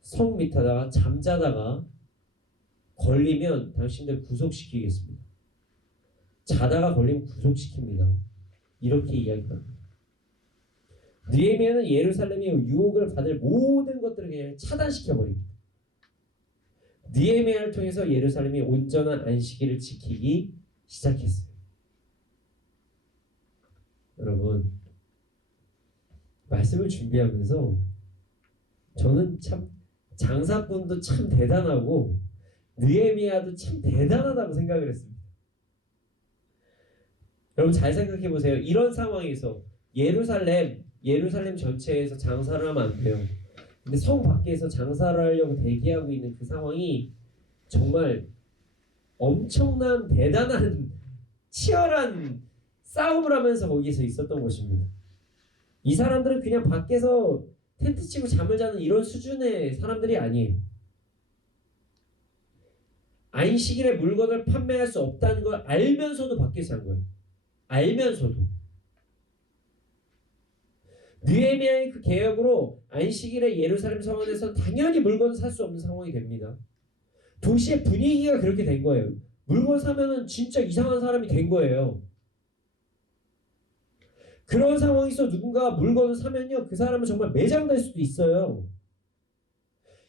성 밑에다가 잠자다가 걸리면 당신들 구속시키겠습니다. 자다가 걸리면 구속시킵니다. 이렇게 이야기합니다. 느헤미야는 예루살렘의 유혹을 받을 모든 것들을 그냥 차단시켜버립니다. 느헤미야를 통해서 예루살렘이 온전한 안식일을 지키기 시작했어요. 여러분, 말씀을 준비하면서 저는 참 장사꾼도 참 대단하고 느헤미야도 참 대단하다고 생각을 했습니다. 여러분 잘 생각해 보세요. 이런 상황에서 예루살렘 전체에서 장사를 하면 안 돼요. 근데 성 밖에서 장사를 하려고 대기하고 있는 그 상황이 정말 엄청난 대단한 치열한 싸움을 하면서 거기서 있었던 것입니다. 이 사람들은 그냥 밖에서 텐트 치고 잠을 자는 이런 수준의 사람들이 아니에요. 안식일에 물건을 판매할 수 없다는 걸 알면서도 밖에서 한 거예요. 알면서도. 느헤미야의 그 계획으로 안식일에 예루살렘 성원에서 당연히 물건을 살 수 없는 상황이 됩니다. 도시의 분위기가 그렇게 된 거예요. 물건 사면은 진짜 이상한 사람이 된 거예요. 그런 상황에서 누군가 물건을 사면요, 그 사람은 정말 매장될 수도 있어요.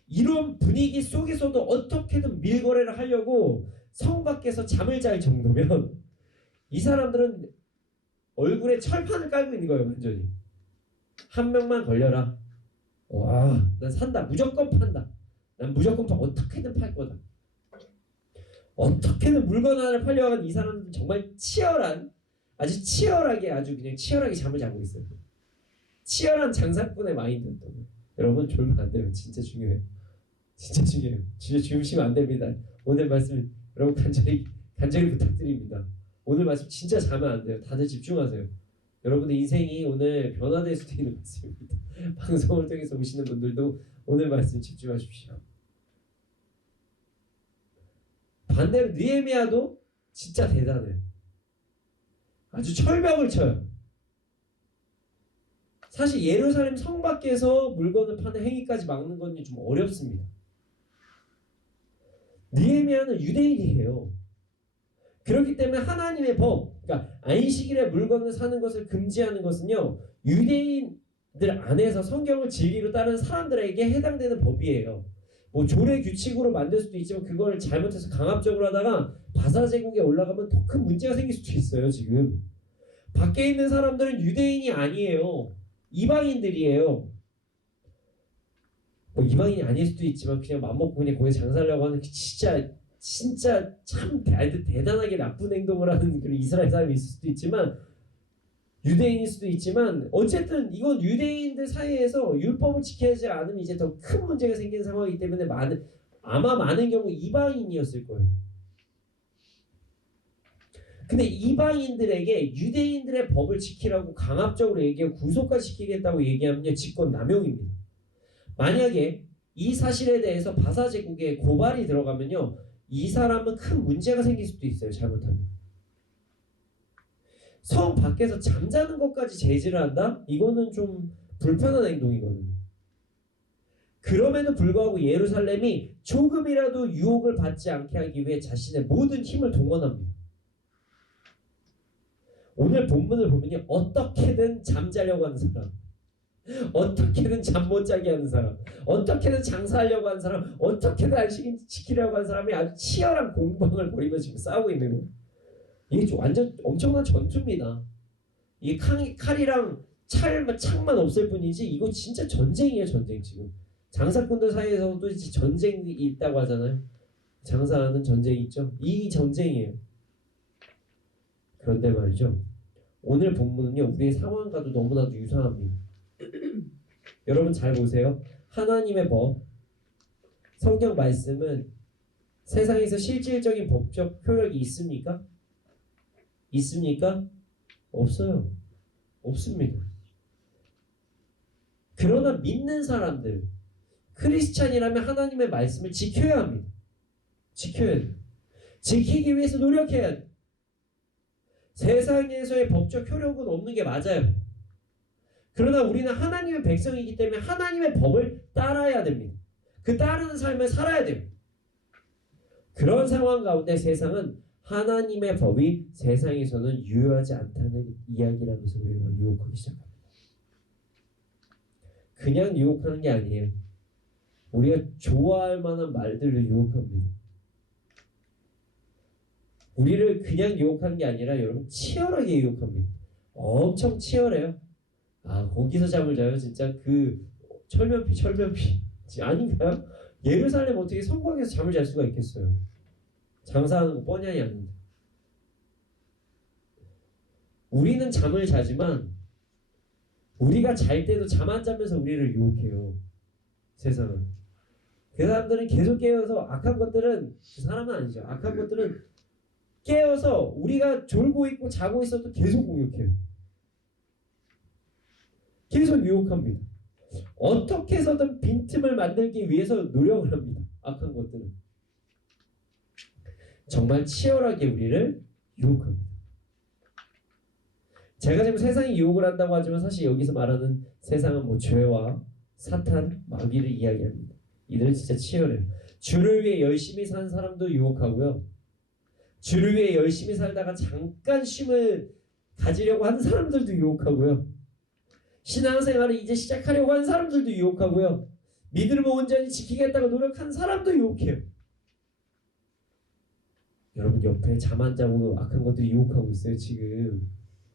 이런 분위기 속에서도 어떻게든 밀거래를 하려고 성 밖에서 잠을 잘 정도면 이 사람들은 얼굴에 철판을 깔고 있는 거예요. 완전히. 한 명만 걸려라. 와, 난 산다. 무조건 판다. 난 무조건 어떻게든 팔 거다. 어떻게든 물건 하나를 팔려고 하는 이 사람은 정말 아주 그냥 치열하게 잠을 자고 있어요. 치열한 장사꾼의 마인드였던 거예요. 여러분 졸면 안 돼요. 진짜 중요해요. 진짜 중요해요. 진짜 주무시면 안 됩니다. 오늘 말씀 여러분 간절히 부탁드립니다. 오늘 말씀 진짜 자면 안 돼요. 다들 집중하세요. 여러분의 인생이 오늘 변화될 수도 있는 말씀입니다. 방송을 통해서 오시는 분들도 오늘 말씀 집중하십시오. 반대로 느헤미야도 진짜 대단해요. 아주 철벽을 쳐요. 사실 예루살렘 성 밖에서 물건을 파는 행위까지 막는 건 좀 어렵습니다. 느헤미야는 유대인이에요. 그렇기 때문에 하나님의 법, 그러니까 안식일에 물건을 사는 것을 금지하는 것은요, 유대인들 안에서 성경을 진리로 따르는 사람들에게 해당되는 법이에요. 뭐 조례 규칙으로 만들 수도 있지만 그걸 잘못해서 강압적으로 하다가 바사 제국에 올라가면 더 큰 문제가 생길 수도 있어요. 지금 밖에 있는 사람들은 유대인이 아니에요. 이방인들이에요. 뭐 이방인이 아닐 수도 있지만 그냥 맘먹고 그냥 거기서 장사하려고 하는 진짜 참 대단하게 나쁜 행동을 하는 그런 이스라엘 사람이 있을 수도 있지만 유대인일 수도 있지만 어쨌든 이건 유대인들 사이에서 율법을 지키지 않으면 이제 더 큰 문제가 생기는 상황이기 때문에 아마 많은 경우 이방인이었을 거예요. 근데 이방인들에게 유대인들의 법을 지키라고 강압적으로 얘기하고 구속까지 시키겠다고 얘기하면요, 직권남용입니다. 만약에 이 사실에 대해서 바사 제국에 고발이 들어가면요, 이 사람은 큰 문제가 생길 수도 있어요. 잘못하면. 성 밖에서 잠자는 것까지 제지를 한다? 이거는 좀 불편한 행동이거든요. 그럼에도 불구하고 예루살렘이 조금이라도 유혹을 받지 않게 하기 위해 자신의 모든 힘을 동원합니다. 오늘 본문을 보면요, 어떻게든 잠자려고 하는 사람, 어떻게든 잠 못 자게 하는 사람, 어떻게든 장사하려고 하는 사람, 어떻게든 안식일 지키려고 하는 사람이 아주 치열한 공방을 벌이면서 지금 싸우고 있는 거예요. 이게 완전 엄청난 전투입니다. 이 칼이랑 창만 없을 뿐이지 이거 진짜 전쟁이에요. 전쟁. 지금 장사꾼들 사이에서도 이제 전쟁이 있다고 하잖아요. 장사하는 전쟁이 있죠. 이 전쟁이에요. 그런데 말이죠, 오늘 본문은요 우리의 상황과도 너무나도 유사합니다. 여러분 잘 보세요. 하나님의 법, 성경 말씀은 세상에서 실질적인 법적 효력이 있습니까? 있습니까? 없어요. 없습니다. 그러나 믿는 사람들, 크리스찬이라면 하나님의 말씀을 지켜야 합니다. 지켜야 돼요. 지키기 위해서 노력해야 돼요. 세상에서의 법적 효력은 없는 게 맞아요. 그러나 우리는 하나님의 백성이기 때문에 하나님의 법을 따라야 됩니다. 그 따르는 삶을 살아야 돼요. 그런 상황 가운데 세상은 하나님의 법이 세상에서는 유효하지 않다는 이야기라면서 우리가 유혹하기 시작합니다. 그냥 유혹하는 게 아니에요. 우리가 좋아할 만한 말들로 유혹합니다. 우리를 그냥 유혹하는 게 아니라 여러분 치열하게 유혹합니다. 엄청 치열해요. 아, 거기서 잠을 자요? 진짜 그 철면피 아닌가요? 예루살렘 어떻게 성곽에서 잠을 잘 수가 있겠어요? 장사하는 거 뻔히 아는데. 우리는 잠을 자지만 우리가 잘 때도 잠 안 자면서 우리를 유혹해요. 세상은. 그 사람들은 계속 깨어서 악한 것들은 그 사람은 아니죠. 악한 것들은 깨어서 우리가 졸고 있고 자고 있어도 계속 공격해요. 계속 유혹합니다. 어떻게 해서든 빈틈을 만들기 위해서 노력을 합니다. 악한 것들은. 정말 치열하게 우리를 유혹합니다. 제가 지금 세상이 유혹을 한다고 하지만 사실 여기서 말하는 세상은 뭐 죄와 사탄, 마귀를 이야기합니다. 이들은 진짜 치열해요. 주를 위해 열심히 사는 사람도 유혹하고요. 주를 위해 열심히 살다가 잠깐 쉼을 가지려고 하는 사람들도 유혹하고요. 신앙생활을 이제 시작하려고 하는 사람들도 유혹하고요. 믿음을 온전히 지키겠다고 노력하는 사람도 유혹해요. 여러분 옆에 잠 안 자고 악한 것도 유혹하고 있어요. 지금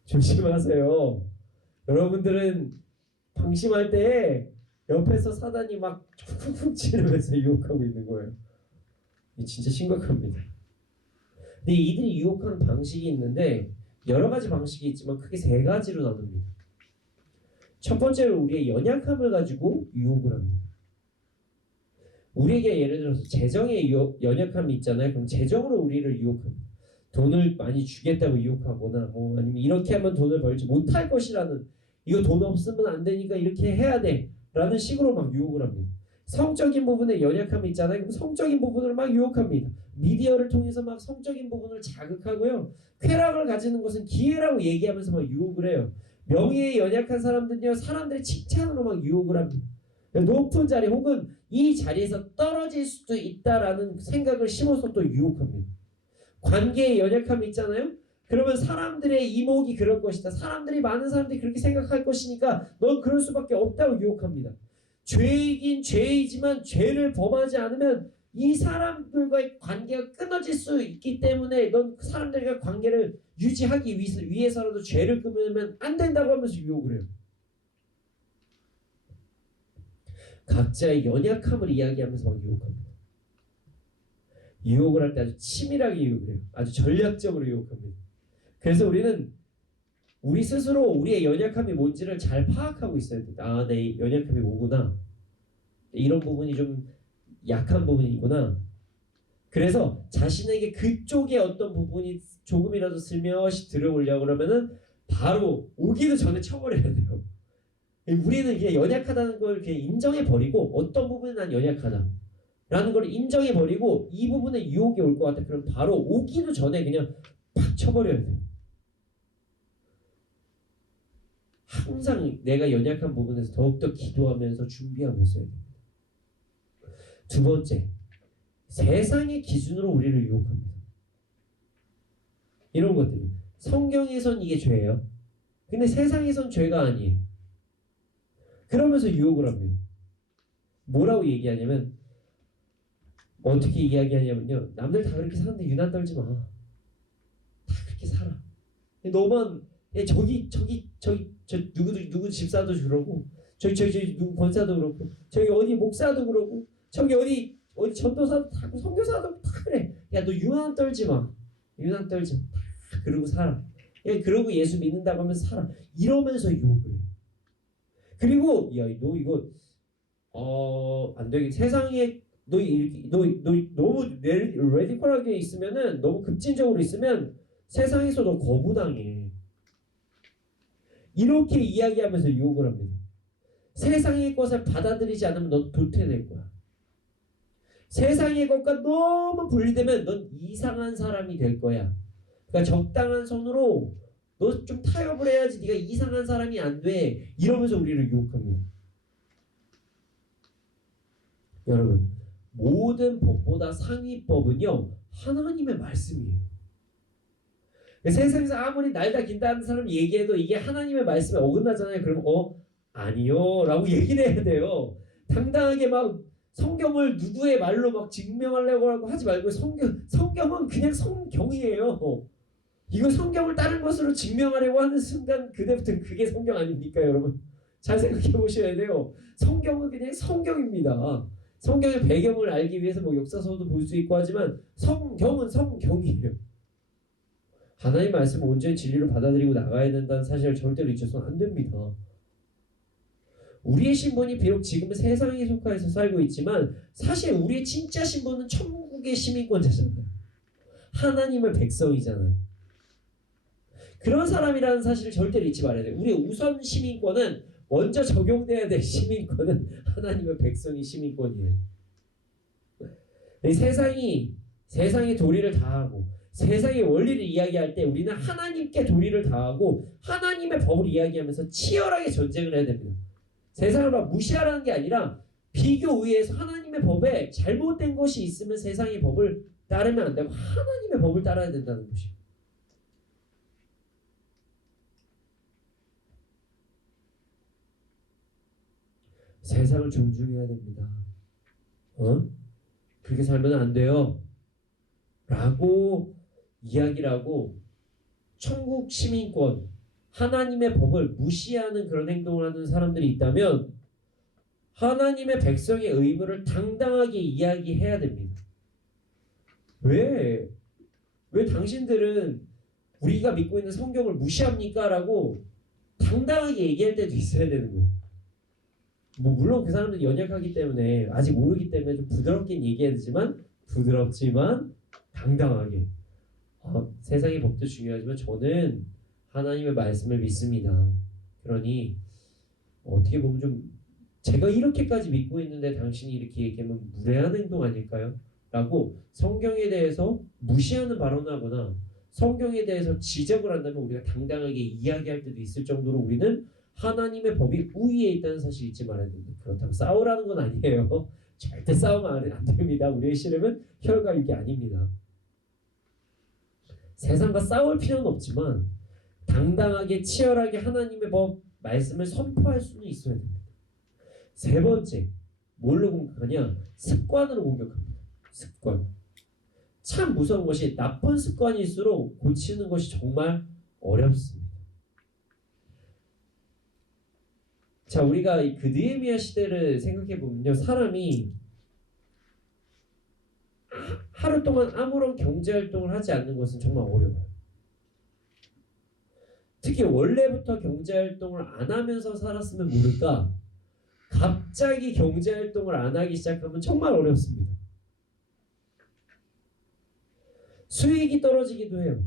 조심하세요. 여러분들은 방심할 때 옆에서 사단이 막 쿡쿡 치르면서 유혹하고 있는 거예요. 이 진짜 심각합니다. 근데 이들이 유혹하는 방식이 있는데 여러 가지 방식이 있지만 크게 세 가지로 나눕니다. 첫 번째로 우리의 연약함을 가지고 유혹을 합니다. 우리에게 예를 들어서 재정의 연약함이 있잖아요. 그럼 재정으로 우리를 유혹합니다. 돈을 많이 주겠다고 유혹하거나 뭐 아니면 이렇게 하면 돈을 벌지 못할 것이라는, 이거 돈 없으면 안 되니까 이렇게 해야 돼 라는 식으로 막 유혹을 합니다. 성적인 부분에 연약함이 있잖아요. 그럼 성적인 부분을 막 유혹합니다. 미디어를 통해서 막 성적인 부분을 자극하고요. 쾌락을 가지는 것은 기회라고 얘기하면서 막 유혹을 해요. 명예에 연약한 사람들은요, 사람들의 칭찬으로 막 유혹을 합니다. 높은 자리 혹은 이 자리에서 떨어질 수도 있다라는 생각을 심어서 또 유혹합니다. 관계에 연약함이 있잖아요. 그러면 사람들의 이목이 그럴 것이다. 많은 사람들이 그렇게 생각할 것이니까 넌 그럴 수밖에 없다고 유혹합니다. 죄이긴 죄이지만 죄를 범하지 않으면 이 사람들과의 관계가 끊어질 수 있기 때문에 넌 사람들과 관계를 유지하기 위해서라도 죄를 끊으면 안 된다고 하면서 유혹을 해요. 각자의 연약함을 이야기하면서 막 유혹합니다. 유혹을 할 때 아주 치밀하게 유혹을 해요. 아주 전략적으로 유혹합니다. 그래서 우리는 우리 스스로 우리의 연약함이 뭔지를 잘 파악하고 있어야 됩니다. 아, 내 연약함이 뭐구나. 이런 부분이 좀 약한 부분이구나. 그래서 자신에게 그쪽에 어떤 부분이 조금이라도 슬며시 들어오려고 그러면은 바로 오기도 전에 쳐버려야 돼요. 우리는 이게 연약하다는 걸 이렇게 인정해버리고, 어떤 부분에 난 연약하다 라는 걸 인정해버리고 이 부분에 유혹이 올 것 같아. 그럼 바로 오기도 전에 그냥 팍 쳐버려야 돼요. 항상 내가 연약한 부분에서 더욱더 기도하면서 준비하고 있어야 됩니다. 두 번째, 세상의 기준으로 우리를 유혹합니다. 이런 것들이 성경에선 이게 죄예요. 근데 세상에선 죄가 아니에요. 그러면서 유혹을 합니다. 뭐라고 얘기하냐면, 어떻게 이야기하냐면요, 남들 다 그렇게 사는데 유난 떨지 마. 다 그렇게 살아. 너만 저 누구 집사도 그러고 저기 누구 권사도 그렇고 저기 어디 목사도 그러고 저기 어디 전도사도 다 선교사도 다 그래. 야, 너 유난 떨지 마. 유난 떨지 마. 다 그러고 살아. 야, 그러고 예수 믿는다고 하면서 살아. 이러면서 욕을 해. 그리고 야, 너 이거 안 되겠. 세상에 너 너무 레디컬하게 있으면은 너무 급진적으로 있으면 세상에서 너 거부당해. 이렇게 이야기하면서 욕을 합니다. 세상의 것을 받아들이지 않으면 넌 도태될 거야. 세상의 것과 너무 분리되면 넌 이상한 사람이 될 거야. 그러니까 적당한 선으로 너 좀 타협을 해야지 네가 이상한 사람이 안 돼. 이러면서 우리를 유혹합니다. 여러분, 모든 법보다 상위법은요, 하나님의 말씀이에요. 세상에서 아무리 날다 긴다는 사람 얘기해도 이게 하나님의 말씀에 어긋나잖아요. 그럼 아니요 라고 얘기를 해야 돼요. 당당하게 막 성경을 누구의 말로 막 증명하려고 하지 말고 성경은 그냥 성경이에요. 이거 성경을 다른 것으로 증명하려고 하는 순간 그때부터 그게 성경 아닙니까, 여러분? 잘 생각해 보셔야 돼요. 성경은 그냥 성경입니다. 성경의 배경을 알기 위해서 뭐 역사서도 볼 수 있고 하지만 성경은 성경이에요. 하나님의 말씀을 온전히 진리로 받아들이고 나가야 된다는 사실을 절대로 잊어서는 안 됩니다. 우리의 신분이 비록 지금은 세상에 속하여서 살고 있지만 사실 우리의 진짜 신분은 천국의 시민권자잖아요. 하나님의 백성이잖아요. 그런 사람이라는 사실을 절대로 잊지 말아야 돼요. 우리의 우선 시민권은 먼저 적용돼야 될 시민권은 하나님의 백성의 시민권이에요. 세상이 도리를 다하고 세상의 원리를 이야기할 때 우리는 하나님께 도리를 다하고 하나님의 법을 이야기하면서 치열하게 전쟁을 해야 됩니다. 세상을 막 무시하라는 게 아니라 비교 의해서 하나님의 법에 잘못된 것이 있으면 세상의 법을 따르면 안 되고 하나님의 법을 따라야 된다는 것이에요. 세상을 존중해야 됩니다. 그렇게 살면 안 돼요. 라고 이야기를 하고 천국 시민권, 하나님의 법을 무시하는 그런 행동을 하는 사람들이 있다면 하나님의 백성의 의무를 당당하게 이야기해야 됩니다. 왜 당신들은 우리가 믿고 있는 성경을 무시합니까? 라고 당당하게 얘기할 때도 있어야 되는 거예요. 물론 그 사람들이 연약하기 때문에 아직 모르기 때문에 좀 부드럽게 얘기해야 되지만 부드럽지만 당당하게 세상의 법도 중요하지만 저는 하나님의 말씀을 믿습니다. 그러니 어떻게 보면 좀 제가 이렇게까지 믿고 있는데 당신이 이렇게 얘기하면 무례한 행동 아닐까요? 라고 성경에 대해서 무시하는 발언을 하거나 성경에 대해서 지적을 한다면 우리가 당당하게 이야기할 때도 있을 정도로 우리는 하나님의 법이 우위에 있다는 사실 잊지 말아야 됩니다. 그렇다고 싸우라는 건 아니에요. 절대 싸우면 안 됩니다. 우리의 씨름은 혈과 육이 아닙니다. 세상과 싸울 필요는 없지만 당당하게 치열하게 하나님의 법 말씀을 선포할 수는 있어야 됩니다. 세 번째, 뭘로 공격하냐? 습관으로 공격합니다. 습관. 참 무서운 것이 나쁜 습관일수록 고치는 것이 정말 어렵습니다. 자, 우리가 그 느헤미야 시대를 생각해 보면요, 사람이 하루 동안 아무런 경제 활동을 하지 않는 것은 정말 어려워요. 특히 원래부터 경제 활동을 안 하면서 살았으면 모를까, 갑자기 경제 활동을 안 하기 시작하면 정말 어렵습니다. 수익이 떨어지기도 해요.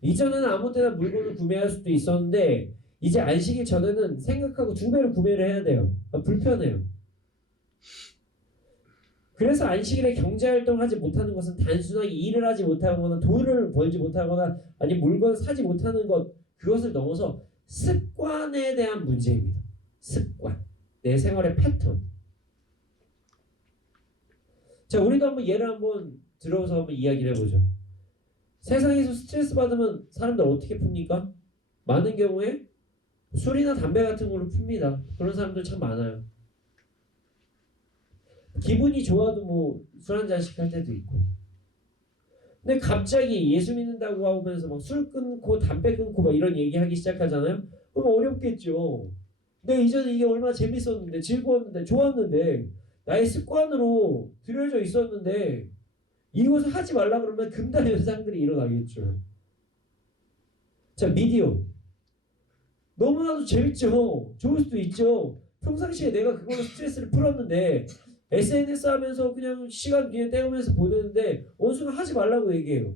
이전에는 아무 때나 물건을 구매할 수도 있었는데 이제 안식일 전에는 생각하고 2배로 구매를 해야 돼요. 불편해요. 그래서 안식일에 경제활동을 하지 못하는 것은 단순하게 일을 하지 못하거나 돈을 벌지 못하거나 아니면 물건을 사지 못하는 것, 그것을 넘어서 습관에 대한 문제입니다. 습관. 내 생활의 패턴. 자, 우리도 한번 예를 한번 들어서 한번 이야기를 해보죠. 세상에서 스트레스 받으면 사람들 어떻게 풉니까? 많은 경우에 술이나 담배 같은 걸로 풉니다. 그런 사람들 참 많아요. 기분이 좋아도 뭐 술 한 잔씩 할 때도 있고. 근데 갑자기 예수 믿는다고 하면서 막 술 끊고 담배 끊고 막 이런 얘기하기 시작하잖아요. 그럼 어렵겠죠. 근데 이전에 이게 얼마나 재밌었는데 즐거웠는데 좋았는데 나의 습관으로 들여져 있었는데 이것을 하지 말라 그러면 금단 현상들이 일어나겠죠. 자, 미디어. 너무나도 재밌죠. 좋을 수도 있죠. 평상시에 내가 그걸로 스트레스를 풀었는데 SNS 하면서 그냥 시간 그냥 때우면서 보내는데 어느 순간 하지 말라고 얘기해요.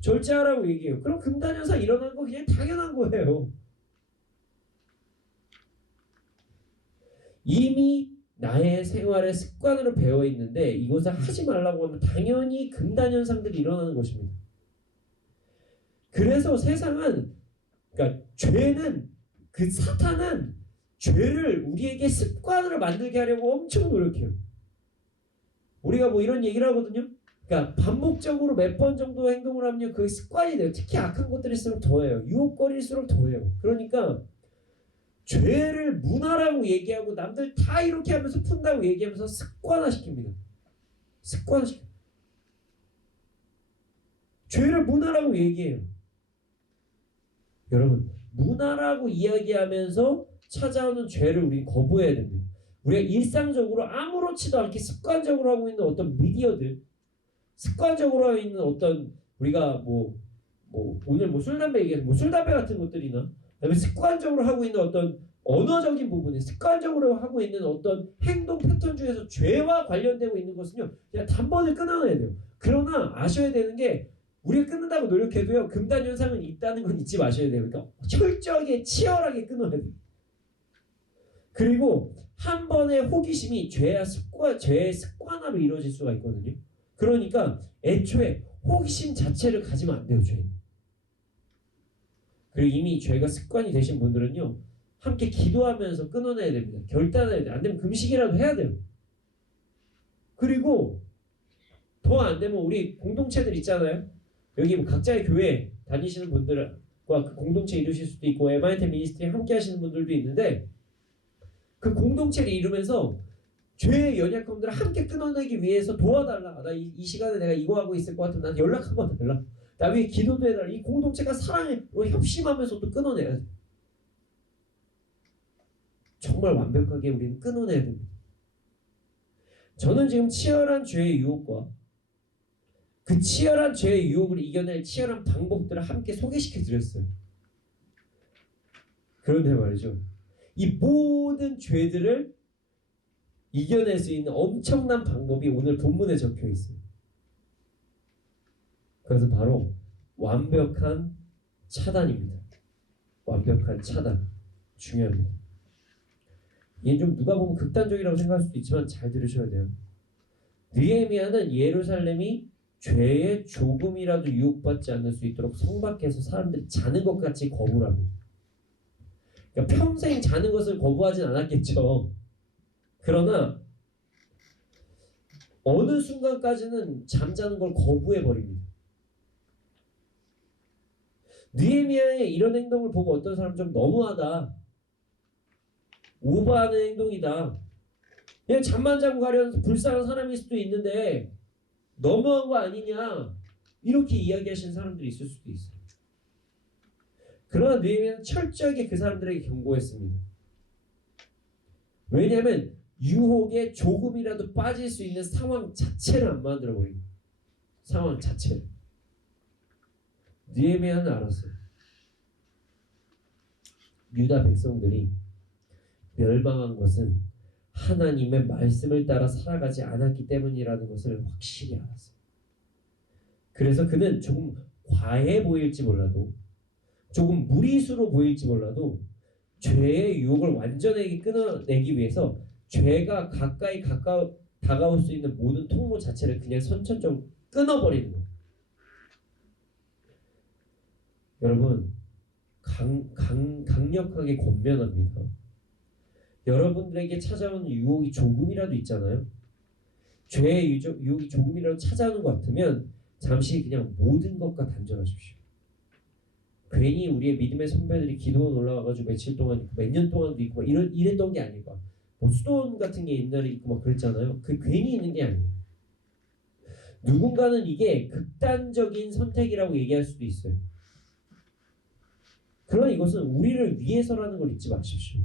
절제하라고 얘기해요. 그럼 금단 현상 일어나는 거 그냥 당연한 거예요. 이미 나의 생활의 습관으로 배어 있는데 이것을 하지 말라고 하면 당연히 금단 현상들이 일어나는 것입니다. 그래서 세상은 그러니까 죄는 그 사탄은 죄를 우리에게 습관으로 만들게 하려고 엄청 노력해요. 우리가 뭐 이런 얘기를 하거든요. 그러니까 반복적으로 몇 번 정도 행동을 하면 그 습관이 돼요. 특히 악한 것들일수록 더해요. 유혹거리일수록 더해요. 그러니까 죄를 문화라고 얘기하고 남들 다 이렇게 하면서 푼다고 얘기하면서 습관화시킵니다. 습관화시킵니다. 죄를 문화라고 얘기해요. 여러분, 문화라고 이야기하면서 찾아오는 죄를 우리 거부해야 됩니다. 우리가 일상적으로 아무렇지도 않게 습관적으로 하고 있는 어떤 미디어들, 습관적으로 하고 있는 어떤 우리가 오늘 술 담배 얘기해서 술 담배 같은 것들이나 그다음에 습관적으로 하고 있는 어떤 언어적인 부분에 습관적으로 하고 있는 어떤 행동 패턴 중에서 죄와 관련되고 있는 것은요 그냥 단번에 끊어내야 돼요. 그러나 아셔야 되는 게 우리가 끊는다고 노력해도요 금단 현상은 있다는 건 잊지 마셔야 돼요. 그러니까 철저하게 치열하게 끊어야 돼요. 그리고 한 번의 호기심이 죄의 습관화로 이루어질 수가 있거든요. 그러니까 애초에 호기심 자체를 가지면 안 돼요. 죄는. 그리고 이미 죄가 습관이 되신 분들은요 함께 기도하면서 끊어내야 됩니다. 결단해야 돼요. 안 되면 금식이라도 해야 돼요. 그리고 더 안 되면 우리 공동체들 있잖아요. 여기 뭐 각자의 교회 다니시는 분들과 그 공동체 이루실 수도 있고 MIT 미니스트리 함께 하시는 분들도 있는데 그 공동체를 이루면서 죄의 연약함들을 함께 끊어내기 위해서 도와달라. 나 이 시간에 내가 이거 하고 있을 것 같으면 나한테 연락 한번 달라. 나 위해 기도도 해달라. 이 공동체가 사랑으로 협심하면서 또 끊어내야 돼. 정말 완벽하게 우리는 끊어내야 됩니다. 저는 지금 치열한 죄의 유혹과 그 치열한 죄의 유혹을 이겨낼 치열한 방법들을 함께 소개시켜 드렸어요. 그런데 말이죠. 이 모든 죄들을 이겨낼 수 있는 엄청난 방법이 오늘 본문에 적혀 있어요. 그래서 바로 완벽한 차단입니다. 완벽한 차단. 중요합니다. 이게 좀 누가 보면 극단적이라고 생각할 수도 있지만 잘 들으셔야 돼요. 느헤미야는 예루살렘이 죄에 조금이라도 유혹받지 않을 수 있도록 성 밖에서 사람들이 자는 것 같이 거부를 합니다. 그러니까 평생 자는 것을 거부하진 않았겠죠. 그러나 어느 순간까지는 잠자는 걸 거부해버립니다. 느헤미야의 이런 행동을 보고 어떤 사람은 좀 너무하다. 오버하는 행동이다. 그냥 잠만 자고 가려는 불쌍한 사람일 수도 있는데 너무한 거 아니냐. 이렇게 이야기하시는 사람들이 있을 수도 있어요. 그러나 느헤미야는 철저하게 그 사람들에게 경고했습니다. 왜냐하면 유혹에 조금이라도 빠질 수 있는 상황 자체를 안 만들어버립니다. 상황 자체를. 느헤미야는 알았어요. 유다 백성들이 멸망한 것은 하나님의 말씀을 따라 살아가지 않았기 때문이라는 것을 확실히 알았어요. 그래서 그는 조금 과해 보일지 몰라도 조금 무리수로 보일지 몰라도 죄의 유혹을 완전하게 끊어내기 위해서 죄가 가까이 다가올 수 있는 모든 통로 자체를 그냥 선천적으로 끊어버리는 거예요. 여러분 강력하게 권면합니다. 여러분들에게 찾아오는 유혹이 조금이라도 있잖아요. 죄의 유혹이 조금이라도 찾아오는 것 같으면 잠시 그냥 모든 것과 단절하십시오. 괜히 우리의 믿음의 선배들이 기도원 올라와가지고 며칠 동안 있고 몇 년 동안도 있고 막 이랬던 게 아니고 뭐 수도원 같은 게 옛날에 있고 막 그랬잖아요. 그 괜히 있는 게 아니에요. 누군가는 이게 극단적인 선택이라고 얘기할 수도 있어요. 그러나 이것은 우리를 위해서라는 걸 잊지 마십시오.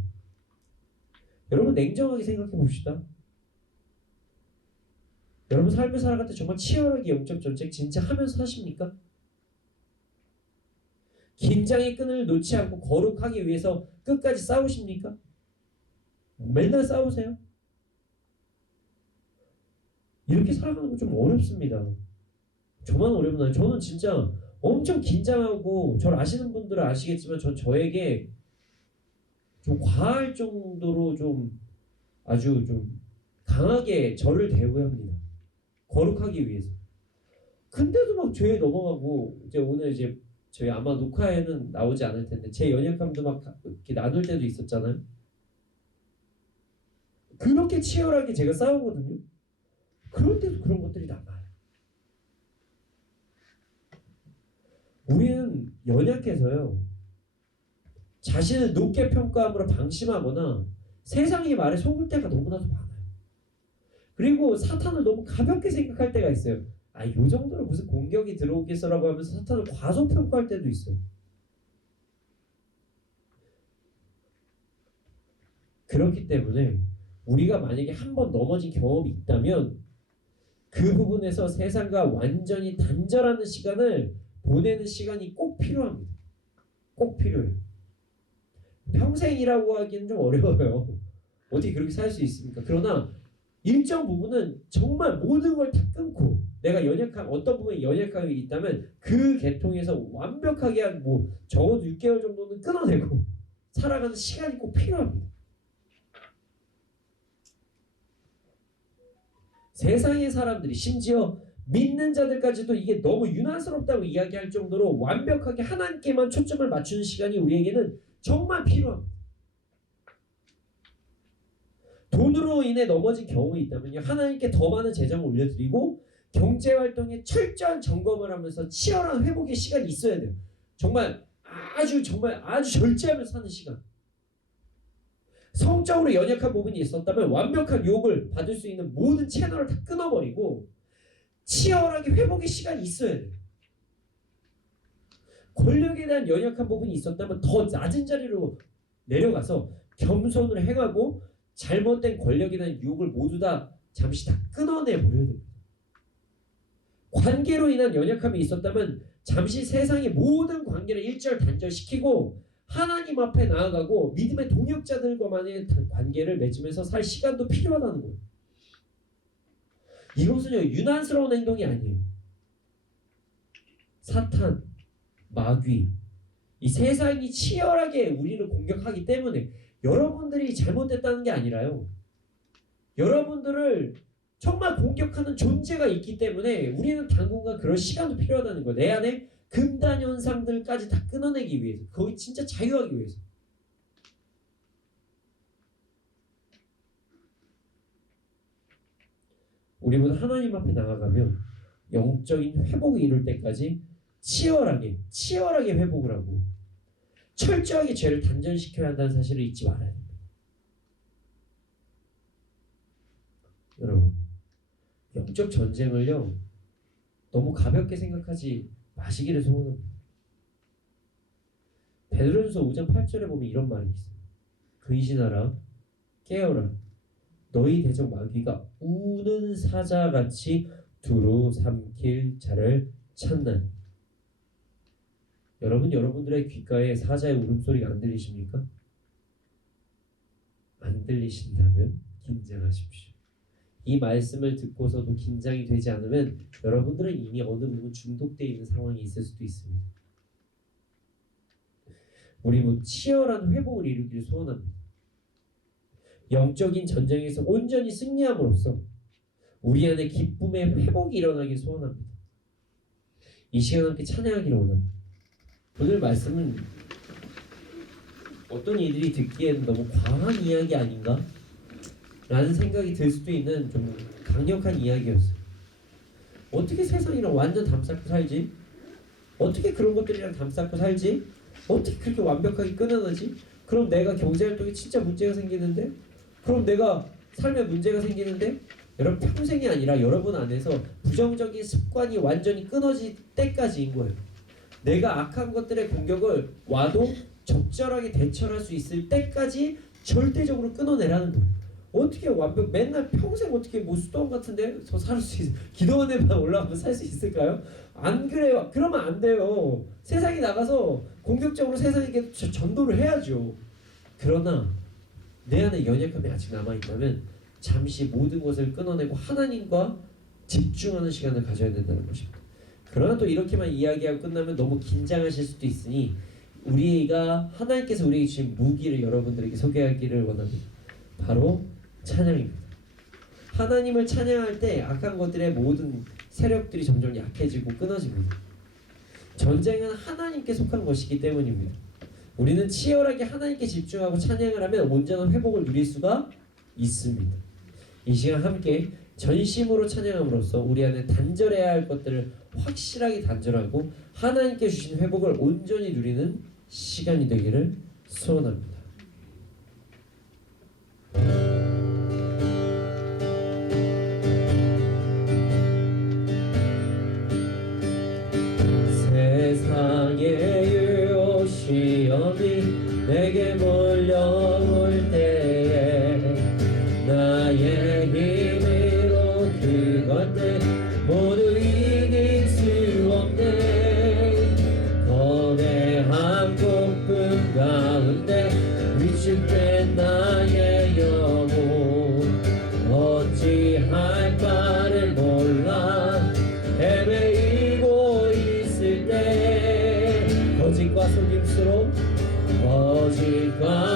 여러분 냉정하게 생각해 봅시다. 여러분 삶을 살아갈 때 정말 치열하게 영적 전쟁 진짜 하면서 사십니까? 긴장의 끈을 놓지 않고 거룩하기 위해서 끝까지 싸우십니까? 맨날 싸우세요? 이렇게 살아가는 건 좀 어렵습니다. 저만 어렵나요? 저는 진짜 엄청 긴장하고 저를 아시는 분들은 아시겠지만 전 저에게 좀 과할 정도로 좀 아주 좀 강하게 저를 대우합니다. 거룩하기 위해서. 근데도 막 죄에 넘어가고 이제 오늘 이제 저희 아마 녹화에는 나오지 않을 텐데 제 연약함도 막 이렇게 나눌 때도 있었잖아요. 그렇게 치열하게 제가 싸우거든요. 그런데도 그런 것들이 남아요. 우리는 연약해서요. 자신을 높게 평가함으로 방심하거나 세상의 말에 속을 때가 너무나도 많아요. 그리고 사탄을 너무 가볍게 생각할 때가 있어요. 요 정도로 무슨 공격이 들어오겠어라고 하면서 사탄을 과소평가할 때도 있어요. 그렇기 때문에 우리가 만약에 한번 넘어진 경험이 있다면 그 부분에서 세상과 완전히 단절하는 시간을 보내는 시간이 꼭 필요합니다. 꼭 필요해요. 평생이라고 하기는 좀 어려워요. 어떻게 그렇게 살 수 있습니까? 그러나 일정 부분은 정말 모든 걸 다 끊고 내가 어떤 부분에 연약함이 있다면 그 계통에서 완벽하게 한 적어도 6개월 정도는 끊어내고 살아가는 시간이 꼭 필요합니다. 세상의 사람들이 심지어 믿는 자들까지도 이게 너무 유난스럽다고 이야기할 정도로 완벽하게 하나님께만 초점을 맞추는 시간이 우리에게는 정말 필요합니다. 돈으로 인해 넘어진 경험이 있다면요. 하나님께 더 많은 재정을 올려드리고 경제활동에 철저한 점검을 하면서 치열한 회복의 시간이 있어야 돼요. 정말 아주 절제하면서 사는 시간. 성적으로 연약한 부분이 있었다면 완벽한 유혹을 받을 수 있는 모든 채널을 다 끊어버리고 치열하게 회복의 시간이 있어야 돼요. 권력에 대한 연약한 부분이 있었다면 더 낮은 자리로 내려가서 겸손을 행하고 잘못된 권력에 대한 유혹을 모두 다 잠시 다 끊어내버려야 됩니다. 관계로 인한 연약함이 있었다면 잠시 세상의 모든 관계를 일절 단절시키고 하나님 앞에 나아가고 믿음의 동역자들과만의 관계를 맺으면서 살 시간도 필요하다는 거예요. 이것은요 유난스러운 행동이 아니에요. 사탄, 마귀, 이 세상이 치열하게 우리를 공격하기 때문에 여러분들이 잘못됐다는 게 아니라요. 여러분들을 정말 공격하는 존재가 있기 때문에 우리는 당분간 그럴 시간도 필요하다는 거예요. 내 안에 금단 현상들까지 다 끊어내기 위해서. 거의 진짜 자유하기 위해서. 우리보다 하나님 앞에 나아가면 영적인 회복이 이룰 때까지 치열하게 회복을 하고 철저하게 죄를 단절시켜야 한다는 사실을 잊지 말아야 됩니다. 여러분, 영적 전쟁을요 너무 가볍게 생각하지 마시기를 소원합니다. 베드로전서 5장 8절에 보면 이런 말이 있어요. 근신하라, 깨어라. 너희 대적 마귀가 우는 사자같이 두루 삼킬 자를 찾나니. 여러분들의 귓가에 사자의 울음소리가 안 들리십니까? 안 들리신다면 긴장하십시오. 이 말씀을 듣고서도 긴장이 되지 않으면 여러분들은 이미 어느 부분 중독되어 있는 상황이 있을 수도 있습니다. 우리 모두 치열한 회복을 이루기를 소원합니다. 영적인 전쟁에서 온전히 승리함으로써 우리 안에 기쁨의 회복이 일어나길 소원합니다. 이 시간 함께 찬양하기를 원합니다. 오늘 말씀은 어떤 이들이 듣기에는 너무 과한 이야기 아닌가? 라는 생각이 들 수도 있는 좀 강력한 이야기였어요. 어떻게 세상이랑 완전 담쌓고 살지? 어떻게 그런 것들이랑 담쌓고 살지? 어떻게 그렇게 완벽하게 끊어내지? 그럼 내가 경제활동에 진짜 문제가 생기는데? 그럼 내가 삶에 문제가 생기는데? 여러분 평생이 아니라 여러분 안에서 부정적인 습관이 완전히 끊어질 때까지인 거예요. 내가 악한 것들의 공격을 와도 적절하게 대처할 수 있을 때까지 절대적으로 끊어내라는 거예요. 어떻게 맨날 평생 어떻게 뭐 수도원 같은 데서 살 수 있어? 기도원에만 올라가면 살 수 있을까요? 안 그래요. 그러면 안 돼요. 세상에 나가서 공격적으로 세상에게 전도를 해야죠. 그러나 내 안에 연약함이 아직 남아있다면 잠시 모든 것을 끊어내고 하나님과 집중하는 시간을 가져야 된다는 것입니다. 그러나 또 이렇게만 이야기하고 끝나면 너무 긴장하실 수도 있으니 우리가 하나님께서 우리에게 주신 무기를 여러분들에게 소개하기를 원합니다. 바로 찬양입니다. 하나님을 찬양할 때 악한 것들의 모든 세력들이 점점 약해지고 끊어집니다. 전쟁은 하나님께 속한 것이기 때문입니다. 우리는 치열하게 하나님께 집중하고 찬양을 하면 온전한 회복을 누릴 수가 있습니다. 이 시간 함께 전심으로 찬양함으로써 우리 안에 단절해야 할 것들을 확실하게 단절하고 하나님께 주신 회복을 온전히 누리는 시간이 되기를 소원합니다. 세상의 유혹시험이 내게 몰려올 때에 나의 힘으로 그것들 모두 이길 수 없네. 거대한 폭풍 가운데 위축된 나의 영혼 어찌할 바를 몰라 헤매이고 있을 때 거짓과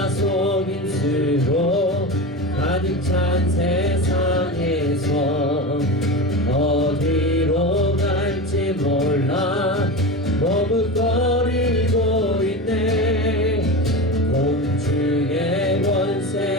속임수로 가득 찬 세상에서 어디로 갈지 몰라 머뭇거리고 있네. 공중의 권세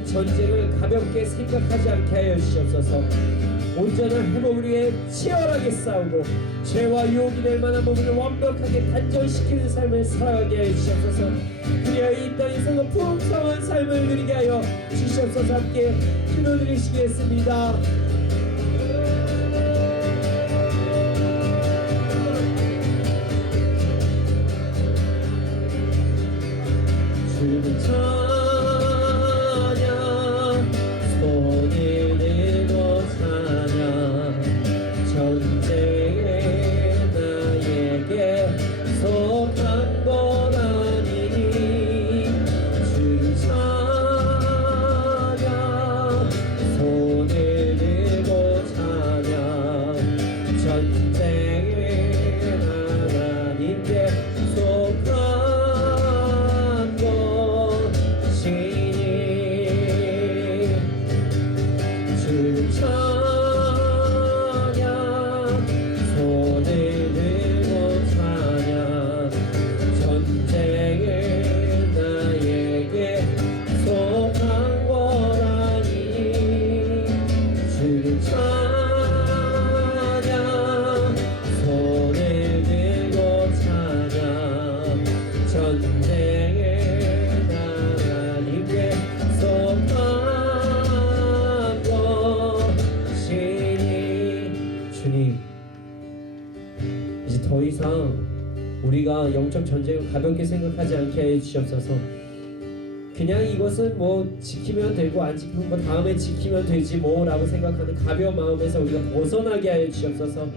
주신 전쟁을 가볍게 생각하지 않게 하여 주시옵소서. 온전한 회복을 위해 치열하게 싸우고 죄와 유혹이 될 만한 몸을 완벽하게 단절시키는 삶을 살아가게 하여 주시옵소서. 그리하여 이 땅에서 풍성한 삶을 누리게 하여 주시옵소서. 함께 기도드리시겠습니다. 주를 찬양, 손을 들고 찬양, 전쟁에 나에게 속한 것 아니니. 주를 찬양, 손을 들고 찬양, 전쟁에 하나님께 속한 주를 찬양, 손을 들고 찬양, 전쟁을 나에게 속한 것 아니니. 주를 찬양, 손을 들고 찬양, 전쟁을 하나님께 속한 주님, 이제 더 이상 우리가 영적 전쟁을 가볍게 생각하지 않게 해 주시옵소서. 그냥 이것은 뭐 지키면 되고 안 지키면 뭐 다음에 지키면 되지 뭐 라고 생각하는 가벼운 마음에서 우리가 벗어나게 하여 주시옵소서.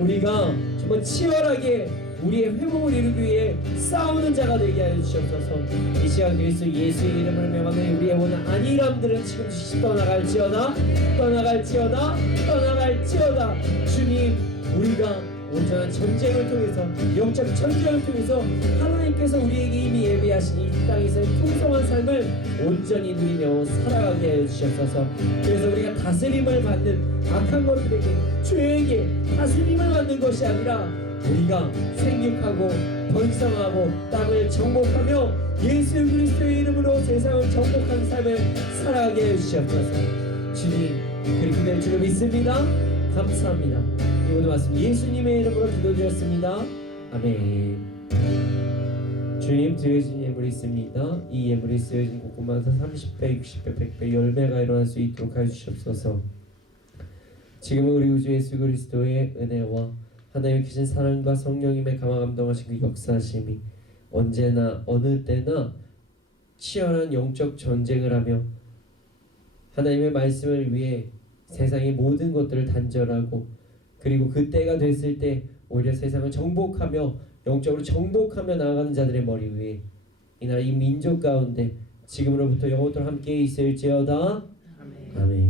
우리가 정말 치열하게 우리의 회복을 이루기 위해 싸우는 자가 되게 하여 주시옵소서. 이 시간 그리스도 예수의 이름을 명하는 우리의 모든 안일함들은 지금 즉시 떠나갈지어다, 떠나갈지어다, 떠나갈지어다. 주님, 우리가 온전한 전쟁을 통해서, 영적 전쟁을 통해서 하나님께서 우리에게 이미 예비하신 이 땅에서의 풍성한 삶을 온전히 누리며 살아가게 하여 주시옵소서. 그래서 우리가 다스림을 받는 악한 것들에게, 죄에게 다스림을 받는 것이 아니라 우리가 생육하고 번성하고 땅을 정복하며 예수 그리스도의 이름으로 세상을 정복하는 삶을 살아가게 하여 주시옵소서. 주님, 그렇게 될 줄을 믿습니다. 감사합니다. 이 모든 말씀 예수님의 이름으로 기도드렸습니다. 아멘. 주님, 드려진 예물이 있습니다. 이 예물이 쓰여진 곳곳마다 30배, 60배, 100배 열매가 일어날 수 있도록 하여 주시옵소서. 지금은 우리 우주 예수 그리스도의 은혜와 하나님의 크신 사랑과 성령님의 감화 감동하신 그 역사하심이 언제나 어느 때나 치열한 영적 전쟁을 하며 하나님의 말씀을 위해 세상의 모든 것들을 단절하고, 그리고 그 때가 됐을 때 오히려 세상을 정복하며 영적으로 정복하며 나아가는 자들의 머리 위에 이 나라 이 민족 가운데 지금으로부터 영원토록 함께 있을지어다. 아멘. 아멘.